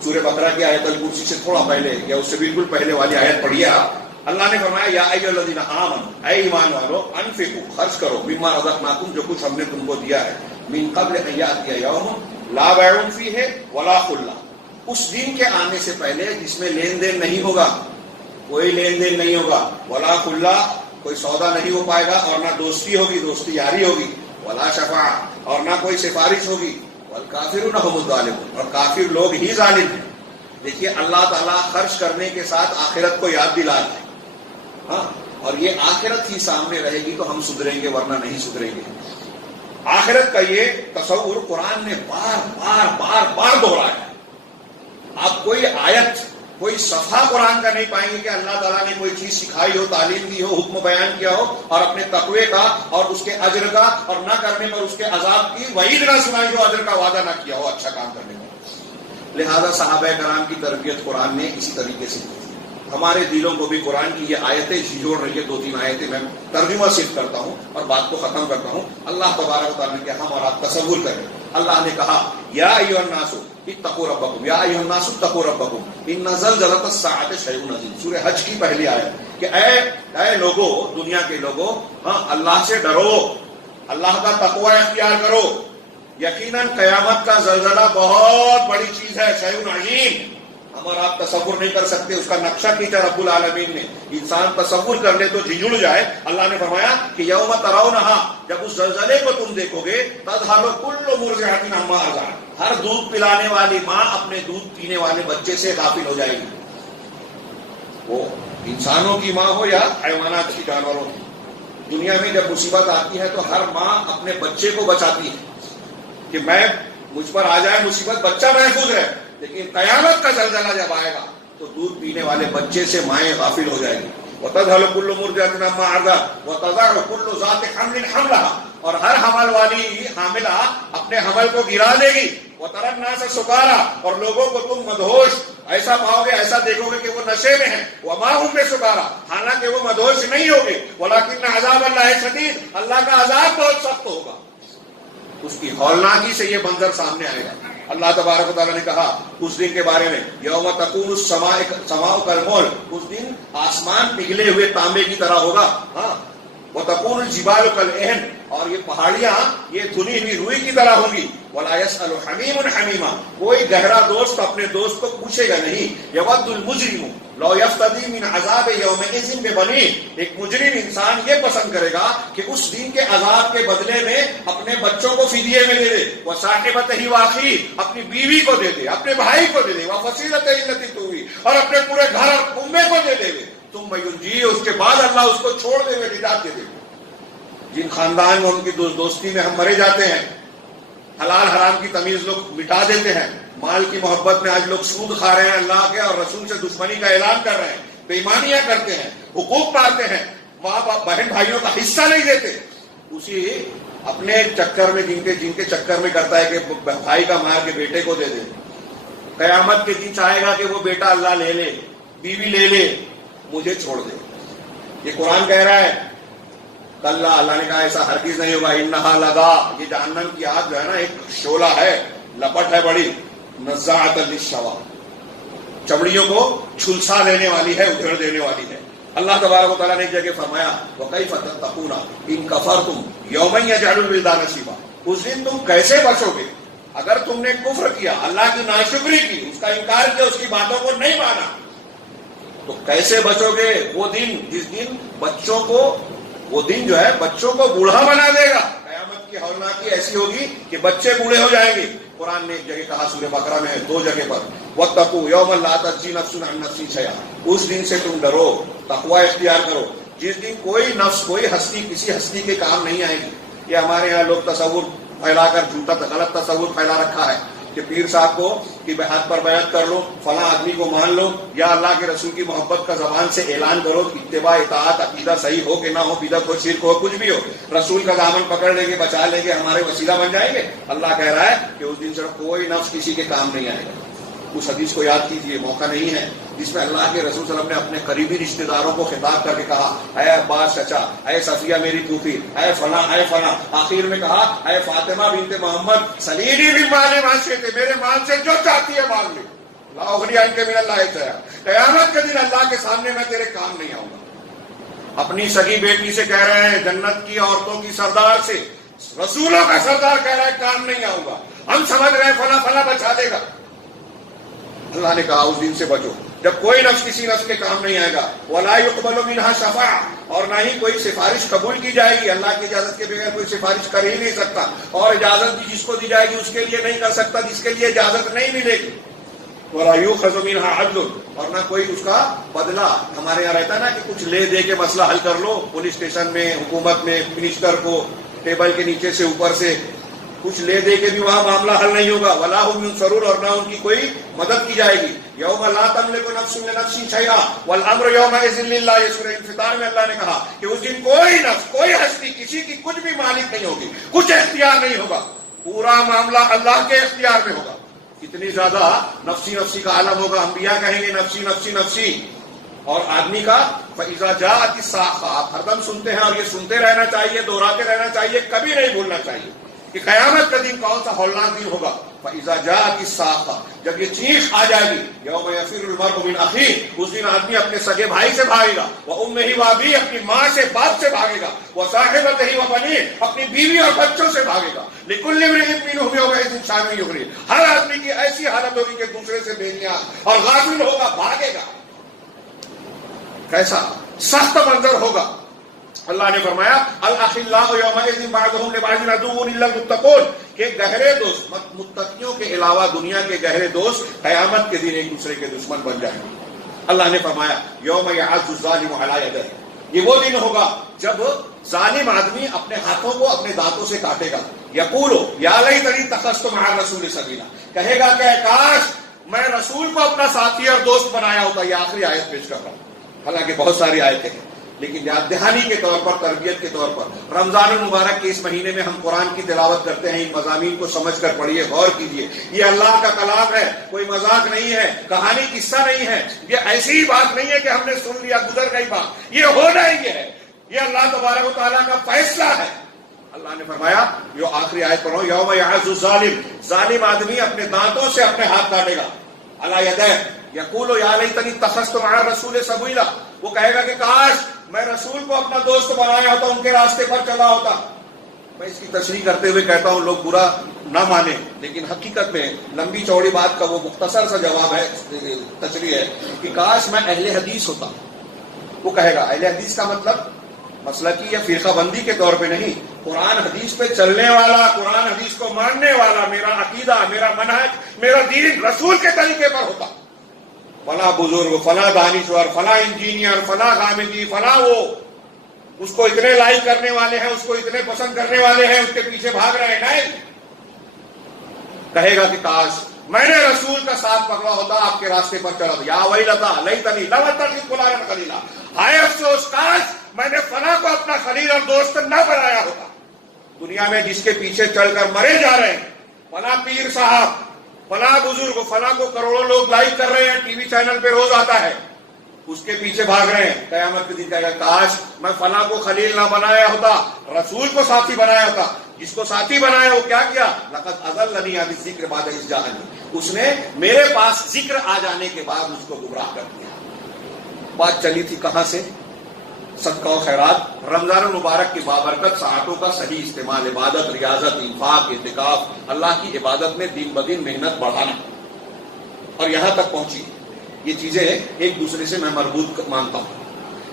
سورہ بقرہ کی آیت الکرسی سے تھوڑا پہلے یا اس سے بالکل پہلے والی آیت پڑھیے آپ. اللہ نے فرمایا یا ایھا الذین آمنوا، اے ایمان والو، انفقوا، خرچ کرو، مما رزقناکم، جو کچھ ہم نے تم کو دیا ہے، من قبل ان یأتی یوم لا بیع فیہ ولا خلہ، اس دن کے آنے سے پہلے جس میں لین دین نہیں ہوگا، کوئی لین دین نہیں ہوگا، ولا خلہ، کوئی سودا نہیں ہو پائے گا، اور نہ دوستی ہوگی، دوستی یاری ہوگی، ولا شفاعہ، اور نہ کوئی سفارش ہوگی، والکافرون هم الظالمون، اور کافر لوگ ہی ظالم ہیں. دیکھیے اللہ تعالیٰ خرچ کرنے کے ساتھ آخرت کو یاد دلاتا ہے. ہاں، اور یہ آخرت ہی سامنے رہے گی تو ہم سدھریں گے، ورنہ نہیں سدھریں گے. آخرت کا یہ تصور قرآن نے بار بار بار بار دہرایا ہے. آپ کوئی آیت، کوئی صفحہ قرآن کا نہیں پائیں گے کہ اللہ تعالیٰ نے کوئی چیز سکھائی ہو، تعلیم دی ہو، حکم بیان کیا ہو، اور اپنے تقوی کا اور اس کے اجر کا اور نہ کرنے پر اس کے عذاب کی وعید نہ سنائی ہو، اجر کا وعدہ نہ کیا ہو اچھا کام کرنے پر. لہذا صحابہ کرام کی تربیت قرآن نے اسی طریقے سے کی. ہمارے دلوں کو بھی قرآن کی یہ آیتیں جھنجھوڑ رہی ہے. 2-3 آیتیں میں ترجمہ صرف کرتا ہوں اور بات کو ختم کرتا ہوں. اللہ تبارک و تعالیٰ نے کہ ہم اور آپ تصور کریں. اللہ نے کہا یا ایھا الناس اتقوا ربکم، یا ایھا الناس اتقوا ربکم ان زلزلۃ الساعۃ شیء عظیم، سورہ حج کی پہلی آیت کہ اے لوگو، دنیا کے لوگو، ہاں اللہ سے ڈرو، اللہ کا تقوی اختیار کرو. یقیناً قیامت کا زلزلہ بہت بڑی چیز ہے، شیء عظیم، ہمارا آپ تصور نہیں کر سکتے، اس کا نقشہ کھینچا رب العالمین نے، انسان تصور کر لے تو جھنجھڑ جائے۔ اللہ نے فرمایا کہ یوم ترونہا، جب اس زلزلے کو تم دیکھو گے، تذہل کل مرضعۃ عما ارضعت، ہر دودھ پلانے والی ماں اپنے دودھ پینے والے بچے سے غافل ہو جائے گی، وہ انسانوں کی ماں ہو یا حیوانات کی، جانوروں کی۔ دنیا میں جب مصیبت آتی ہے تو ہر ماں اپنے بچے کو بچاتی ہے کہ میں مجھ پر آ جائے مصیبت، بچہ محفوظ ہے، لیکن قیامت کا زلزلہ جب آئے گا تو دودھ پینے والے بچے سے مائیں غافل ہو جائیں گی۔ وَتَذْهَلُ كُلُّ مُرْضِعَةٍ عَمَّا أَرْضَعَتْ وَتَضَعُ كُلُّ ذَاتِ حَمْلٍ حَمْلَهَا، اور ہر حمل والی حاملہ اپنے حمل کو گرا دے گی۔ وَتَرَى النَّاسَ سُكَارَىٰ، اور لوگوں کو تم مدہوش ایسا پاؤ گے، ایسا دیکھو گے کہ وہ نشے میں ہیں۔ وَمَا هُمْ بِسُكَارَىٰ، حالانکہ وہ مدہوش نہیں ہوگے۔ وَلَٰكِنَّ عَذَابَ اللَّهِ شَدِيدٌ، اللہ کا عذاب بہت سخت ہوگا۔ اس کی ہولناکی سے یہ منظر سامنے آئے گا۔ اللہ تبارک و تعالیٰ نے کہا اس دن کے بارے میں، یوم تکون السماء کالمہل، اس دن آسمان پگھلے ہوئے تانبے کی طرح ہوگا، ہاں، وتکون الجبال کالعہن، اور یہ پہاڑیاں یہ دھلی ہوئی روئی کی طرح ہوں گی۔ ولا يسأل حمیم حمیما، کوئی گہرا دوست اپنے دوست کو پوچھے گا نہیں۔ یود المجرم لو یفتدی من عذاب یومئذ ببنیہ، ایک مجرم انسان یہ پسند کرے گا کہ اس دن کے عذاب کے بدلے میں اپنے بچوں کو فدیے میں دے دے، وصاحبتہ واخیہ، اپنی بیوی کو دے دے، اپنے بھائی کو دے دے، وفصیلتہ التی تؤویہ، اور اپنے پورے گھر اور کنبے کو دے دے، ثم ینجیہ، اس کے بعد اللہ اس کو چھوڑ دے ہوئے نجات دے دے۔ جن خاندان میں ان کی دوستی میں ہم مرے جاتے ہیں، حلال حرام کی تمیز لوگ مٹا دیتے ہیں، مال کی محبت میں آج لوگ سود کھا رہے ہیں، اللہ کے اور رسول سے دشمنی کا اعلان کر رہے ہیں، بے ایمانیاں کرتے ہیں، حقوق پاتے ہیں، ماں باپ بہن بھائیوں کا حصہ نہیں دیتے، اسی اپنے چکر میں جن کے چکر میں کرتا ہے کہ بھائی کا مار کے بیٹے کو دے دے۔ قیامت کے دن چاہے گا کہ وہ بیٹا اللہ لے لے، بیوی لے لے، مجھے چھوڑ دے۔ یہ قرآن کہہ رہا ہے، اللہ اللہ نے کہا ایسا ہرگز نہیں ہوگا۔ انہا لظیٰ، یہ جہنم کی آگ جو ہے نا، ایک شعلہ ہے، لپٹ ہے بڑی، نزاعۃ للشوا، چمڑیوں کو جھلسا دینے والی ہے، ادھیڑ دینے والی ہے۔ اللہ تبارک و تعالیٰ نے ایک جگہ فرمایا وَكَيْفَ تَتَّقُونَ إِن كَفَرْتُمْ يَوْمًا يَجْعَلُ الْوِلْدَانَ شِيبًا، اس دن تم کیسے بچو گے اگر تم نے کفر کیا، اللہ کی ناشکری کی، اس کا انکار کیا، اس کی باتوں کو نہیں مانا، تو کیسے بچو گے؟ وہ دن جس دن بچوں کو، وہ دن جو ہے بچوں کو بوڑھا بنا دے گا۔ قیامت کی ہولناکی ایسی ہوگی کہ بچے بوڑھے ہو جائیں گے۔ قرآن نے ایک جگہ کہا، سورہ بقرہ میں ہے، دو جگہ پر، وَاتَّقُوا يَوْمًا لَا تَجْزِي نَفْسٌ عَن نَفْسٍ شَيْئًا، اس دن سے تم ڈرو، تقوی اختیار کرو، جس دن کوئی نفس، کوئی ہستی کسی ہستی کے کام نہیں آئے گی۔ یہ ہمارے یہاں لوگ تصور پھیلا کر جھوٹا غلط تصور پھیلا رکھا ہے کہ پیر صاحب کو کہ ہاتھ پر بیعت کر لو، فلاں آدمی کو مان لو، یا اللہ کے رسول کی محبت کا زبان سے اعلان کرو، اتباع اطاعت عقیدہ صحیح ہو کہ نہ ہو، بدعت ہو، شرک ہو، کچھ بھی ہو، رسول کا دامن پکڑ لیں گے، بچا لیں گے، ہمارے وسیلہ بن جائیں گے۔ اللہ کہہ رہا ہے کہ اس دن صرف کوئی نفس کسی کے کام نہیں آئے گا۔ اس حدیث کو یاد کیجیے، موقع نہیں ہے، جس میں اللہ کے رسول صلی اللہ علیہ وسلم نے اپنے قریبی رشتہ داروں کو خطاب کر کے کہا، اے عباس چچا، اے صفیہ میری پھوپھی، اے فلاں اے فلاں، آخر میں کہا اے فاطمہ بنت محمد سلیلی من مالی ما شئت، میرے مال سے جو چاہتی ہے مانگ لے، لا اغنی عنک من اللہ شیئا، قیامت کے دن اللہ کے سامنے میں تیرے کام نہیں آؤں گا۔ اپنی سگی بیٹی سے کہہ رہے ہیں، جنت کی عورتوں کی سردار سے، رسولوں کا سردار کہہ رہا ہے کام نہیں آؤں گا، ہم سمجھ رہے ہیں فلاں فلاں بچا دے گا۔ اللہ نے کہا اس دن سے بچو جب کوئی نفس کسی نفس کے کام نہیں آئے گا۔ وَلَا يُقْبَلُ مِنْهَا شَفَاعَةٌ، اور نہ ہی کوئی سفارش قبول کی جائے گی، اللہ کی اجازت کے بغیر کوئی سفارش کر ہی نہیں سکتا، اور اجازت بھی جس کو دی جائے گی اس کے لیے نہیں کر سکتا جس کے لیے اجازت نہیں ملے گی۔ وَلَا يُؤْخَذُ مِنْهَا عَدْلٌ، اور نہ کوئی اس کا بدلہ، ہمارے یہاں رہتا ہے نا کہ کچھ لے دے کے مسئلہ حل کر لو، پولیس اسٹیشن میں، حکومت میں، منسٹر کو ٹیبل کے نیچے سے اوپر سے کچھ لے دے کے بھی وہاں معاملہ حل نہیں ہوگا۔ وَلَا هُمْ يُنصَرُونَ، اور نہ ان کی کوئی مدد کی جائے گی۔ یوم لا تملک نفس لنفس شیئا والامر یومئذ للہ، یہ سورہ انفطار میں اللہ نے کہا کہ اس دن کوئی نفس، کوئی ہستی کسی کی کچھ بھی مالک نہیں ہوگی، کچھ اختیار نہیں ہوگا، پورا معاملہ اللہ کے اختیار میں ہوگا۔ کتنی زیادہ نفسی نفسی کا عالم ہوگا، انبیاء کہیں گے نفسی نفسی نفسی، اور آدمی کا فَإِذَا جَاءَتِ السَّاعَةُ، آپ ہر دم سنتے ہیں اور یہ سنتے رہنا چاہیے، دہراتے رہنا چاہیے، کبھی نہیں بھولنا چاہیے کہ قیامت کا دن کون سا ہولناک دن ہوگا۔ فَإِذَا جَاءَتِ السَّاخَّةُ، جب یہ چیخ آ جائے گی، یوم یفر المرء من اخیہ، اس دن آدمی اپنے سگے بھائی سے بھاگے گا، وَأُمِّهِ وَأَبِيهِ، اپنی ماں سے باپ سے بھاگے گا، وَصَاحِبَتِهِ وَبَنِيهِ، اپنی بیوی اور بچوں سے بھاگے گا، لِكُلِّ امْرِئٍ مِّنْهُمْ يَوْمَئِذٍ شَأْنٌ يُغْنِيهِ، ہر آدمی کی ایسی حالت ہوگی کہ دوسرے سے بے نیاز اور غافل ہوگا، بھاگے گا. کیسا سخت منظر ہوگا. اللہ نے فرمایا الاخلاء یومئذ بعضهم لبعض عدو الا المتقون، کہ گہرے دوست متقیوں کے علاوہ دنیا کے گہرے دوست قیامت کے دن ایک دوسرے کے دشمن بن جائیں گے. اللہ نے فرمایا یوم یعض الظالم علی یدیہ، یہ وہ دن ہوگا جب ظالم آدمی اپنے ہاتھوں کو اپنے دانتوں سے کاٹے گا. یقول یا لیتنی اتخذت مع الرسول سبیلا، کہے گا کہ کاش میں رسول کو اپنا ساتھی اور دوست بنایا ہوتا. یہ آخری آیت پیش کر رہا ہوں، حالانکہ بہت ساری آیتیں ہیں، لیکن یاد دہانی کے طور پر، تربیت کے طور پر، رمضان المبارک کے اس مہینے میں ہم قرآن کی تلاوت کرتے ہیں. ان مضامین کو سمجھ کر پڑھیے، غور کیجیے. یہ اللہ کا کلام ہے، کوئی مذاق نہیں ہے، کہانی قصہ نہیں ہے. یہ ایسی ہی بات نہیں ہے کہ ہم نے سن لیا گزر گئی بات، یہ ہونا ہی ہے. یہ اللہ تبارک و تعالیٰ کا فیصلہ ہے. اللہ نے فرمایا، جو آخری آیت پڑھو، یوم یعض الظالم، ظالم آدمی اپنے دانتوں سے اپنے ہاتھ کاٹے گا. علی یدیہ یقول یا لیتنی اتخذت مع الرسول سبیلا، وہ کہے گا کہ کاش میں رسول کو اپنا دوست بنایا ہوتا، ان کے راستے پر چلا ہوتا. میں اس کی تشریح کرتے ہوئے کہتا ہوں لوگ برا نہ مانیں، لیکن حقیقت میں لمبی چوڑی بات کا وہ مختصر سا جواب ہے، تشریح ہے کہ کاش میں اہل حدیث ہوتا. وہ کہے گا اہل حدیث کا مطلب مسلکی یا فرقہ بندی کے طور پہ نہیں، قرآن حدیث پہ چلنے والا، قرآن حدیث کو ماننے والا. میرا عقیدہ، میرا منہج، میرا دین رسول کے طریقے پر ہوتا. فلاں بزرگ، فلاں دانشور، فلاں انجینئر، فلاں غامدی، فلاں وہ اس کو اتنے لائک کرنے والے ہیں، اس کو اتنے پسند کرنے والے ہیں، اس کے پیچھے بھاگ رہے ہیں. نہیں، کہے گا کہ کاش میں نے رسول کا ساتھ پکڑا ہوتا، آپ کے راستے پر چلا ہوتا. یا ویلتا لیتنی لم اتخذ فلانا خلیلا، ہائے افسوس، کاش میں نے فلاں کو اپنا خلیل اور دوست نہ بنایا ہوتا. دنیا میں جس کے پیچھے چل کر مرے جا رہے ہیں، فلاں پیر صاحب، فلاں بزرگ، فلاں کو کروڑوں لوگ لائک کر رہے ہیں، ٹی وی چینل پہ روز آتا ہے، اس کے پیچھے بھاگ رہے ہیں. قیامت کے دن کہے گا کاش میں فلاں کو خلیل نہ بنایا ہوتا، رسول کو ساتھی بنایا ہوتا. جس کو ساتھی بنایا وہ کیا کیا؟ لقد اضلنی عن الذکر بعد اذ جاءنی، اس نے میرے پاس ذکر آ جانے کے بعد مجھ کو گمراہ کر دیا. بات چلی تھی کہاں سے؟ صدقہ و خیرات، رمضان المبارک کی بابرکت ساعتوں کا صحیح استعمال، عبادت، ریاضت، انفاق، اعتکاف، اللہ کی عبادت میں دن بدن محنت بڑھانا، اور یہاں تک پہنچی. یہ چیزیں ایک دوسرے سے میں مربوط مانتا ہوں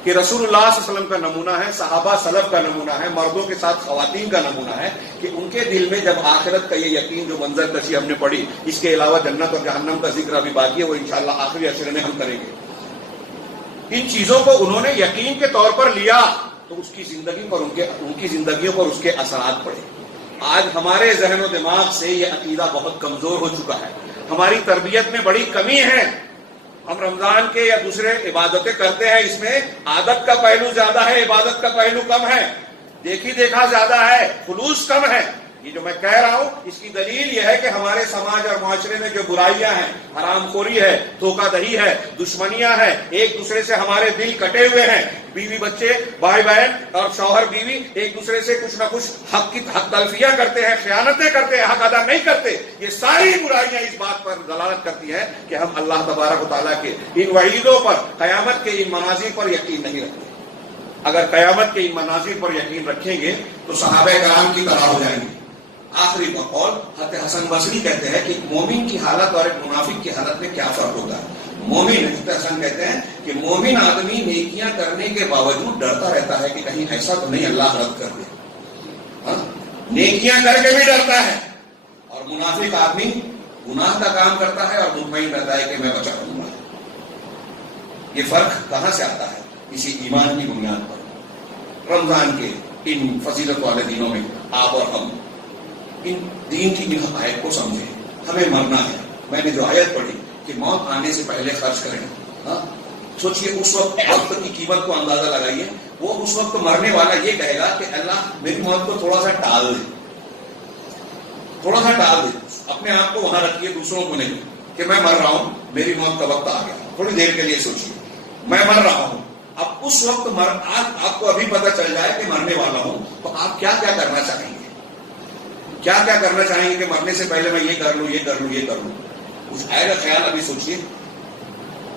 کہ رسول اللہ صلی اللہ علیہ وسلم کا نمونہ ہے، صحابہ سلف کا نمونہ ہے، مردوں کے ساتھ خواتین کا نمونہ ہے کہ ان کے دل میں جب آخرت کا یہ یقین، جو منظر کشی ہم نے پڑھی، اس کے علاوہ جنت اور جہنم کا ذکر ابھی باقی ہے، وہ انشاءاللہ آخری عشرے میں ہم کریں گے. ان چیزوں کو انہوں نے یقین کے طور پر لیا تو اس کی زندگی پر، ان کی زندگیوں پر اس کے اثرات پڑے. آج ہمارے ذہن و دماغ سے یہ عقیدہ بہت کمزور ہو چکا ہے، ہماری تربیت میں بڑی کمی ہے. ہم رمضان کے یا دوسرے عبادتیں کرتے ہیں، اس میں عادت کا پہلو زیادہ ہے، عبادت کا پہلو کم ہے، دیکھی دیکھا زیادہ ہے، خلوص کم ہے. یہ جو میں کہہ رہا ہوں اس کی دلیل یہ ہے کہ ہمارے سماج اور معاشرے میں جو برائیاں ہیں، حرام خوری ہے، دھوکہ دہی ہے، دشمنیاں ہیں، ایک دوسرے سے ہمارے دل کٹے ہوئے ہیں، بیوی بچے، بھائی بہن اور شوہر بیوی ایک دوسرے سے کچھ نہ کچھ حق تلفیاں کرتے ہیں، خیانتیں کرتے ہیں، حق ادا نہیں کرتے. یہ ساری برائیاں اس بات پر دلالت کرتی ہیں کہ ہم اللہ تبارک و تعالیٰ کے ان وعیدوں پر، قیامت کے ان مناظر پر یقین نہیں رکھتے. اگر قیامت کے ان مناظر پر یقین رکھیں گے تو صحابہ کرام کی طرح ہو جائیں گے. آخری قول حضرت حسن بصری کہتے ہیں کہ مومن کی حالت اور ایک منافق کی حالت میں کیا فرق ہوتا ہے. مومن، حضرت حسن کہتے ہیں کہ مومن آدمی نیکیاں کرنے کے باوجود ڈرتا رہتا ہے کہ کہیں ایسا تو نہیں اللہ رد کر دے، نیکیاں کر کے بھی ڈرتا ہے. اور منافق آدمی گناہ کا کام کرتا ہے اور مطمئن رہتا ہے کہ میں بچا رہوں گا. یہ فرق کہاں سے آتا ہے؟ اسی ایمان کی بنیاد پر. رمضان کے ان فضیلت والے دنوں میں آپ اور ہم ان دین کی ان آیت کو سمجھیں. ہمیں مرنا ہے. میں نے جو آیت پڑھی کہ موت آنے سے پہلے خرچ کریں، سوچئے اس وقت کی قیمت کو اندازہ لگائیے. وہ اس وقت مرنے والا یہ کہے گا کہ اللہ میری موت کو تھوڑا سا ٹال دے، تھوڑا سا ٹال دے. اپنے آپ کو وہاں رکھیے، دوسروں کو نہیں کہ میں مر رہا ہوں، میری موت کا وقت آ گیا. تھوڑی دیر کے لیے سوچیے میں مر رہا ہوں. اب اس وقت آپ کو ابھی پتہ چل جائے کہ مرنے والا ہوں تو آپ کیا کیا کرنا چاہیں گے؟ کیا کیا کرنا چاہیں گے کہ مرنے سے پہلے میں یہ کر لوں، یہ کر لوں، یہ کر لوں. کچھ آئے گا خیال ابھی سوچیے.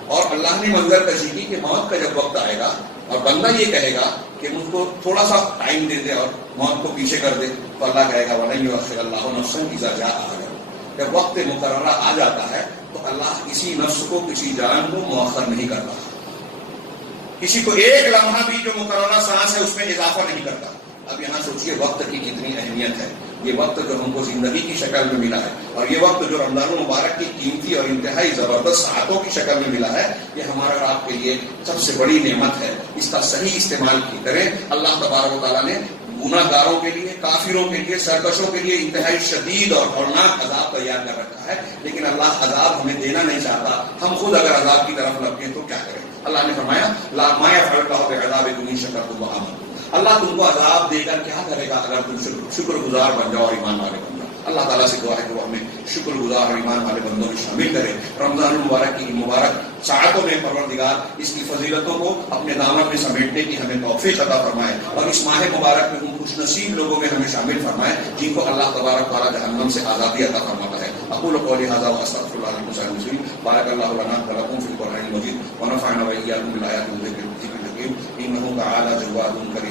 اور اللہ نے منظر کشی کی کہ موت کا جب وقت آئے گا اور بندہ یہ کہے گا کہ مجھ کو تھوڑا سا ٹائم دے دے اور موت کو پیچھے کر دے، تو اللہ کہے گا وَلَن يُؤَخِّرَ اللَّهُ نَفْسًا إِذَا جَاءَ أَجَلُهَا. جب وقت مقررہ آ جاتا ہے تو اللہ کسی نفس کو، کسی جان کو مؤخر نہیں کرتا. کسی کو ایک لمحہ بھی جو مقررہ سانس ہے اس میں اضافہ نہیں کرتا. اب یہاں سوچیے وقت کی کتنی اہمیت ہے. یہ وقت جو ہم کو زندگی کی شکل میں ملا ہے، اور یہ وقت جو رمضان المبارک کی قیمتی اور انتہائی زبردست ساعتوں کی شکل میں ملا ہے، یہ ہمارا اور آپ کے لیے سب سے بڑی نعمت ہے. اس کا صحیح استعمال کریں. اللہ تبارک و تعالیٰ نے گناہ گاروں کے لیے، کافروں کے لیے، سرکشوں کے لیے انتہائی شدید اور ہولناک عذاب تیار کر رکھا ہے، لیکن اللہ عذاب ہمیں دینا نہیں چاہتا. ہم خود اگر عذاب کی طرف لپکیں تو کیا کریں؟ اللہ نے فرمایا لا ما يفعل الله بعذابكم ان شكرتم وآمنتم. اللہ تم کو عذاب دے کر کیا کرے گا اگر تم شکر گزار بن جاؤ اور ایمان والے بن جاؤ. اللہ تعالیٰ سے دعا ہے کہ وہ ہمیں شکر گزار اور ایمان والے بندوں میں شامل کرے. رمضان المبارک کی مبارک ساعتوں میں پروردگار اس کی فضیلتوں کو اپنے دامن میں سمیٹنے کی ہمیں توفیق عطا فرمائے، اور اس ماہ مبارک میں ان خوش نصیب لوگوں میں ہمیں شامل فرمائے جن کو اللہ تبارک تعالیٰ جہنم سے آزادی عطا فرماتا ہے. اقول قولی ھذا واستغفر اللہ لکم ولسائر المسلمین. بارک اللہ لنا ولکم فی القرآن المجید ونفعنا وإیاکم بالآیات والذکر الحکیم. انہ تعالی جواد کریم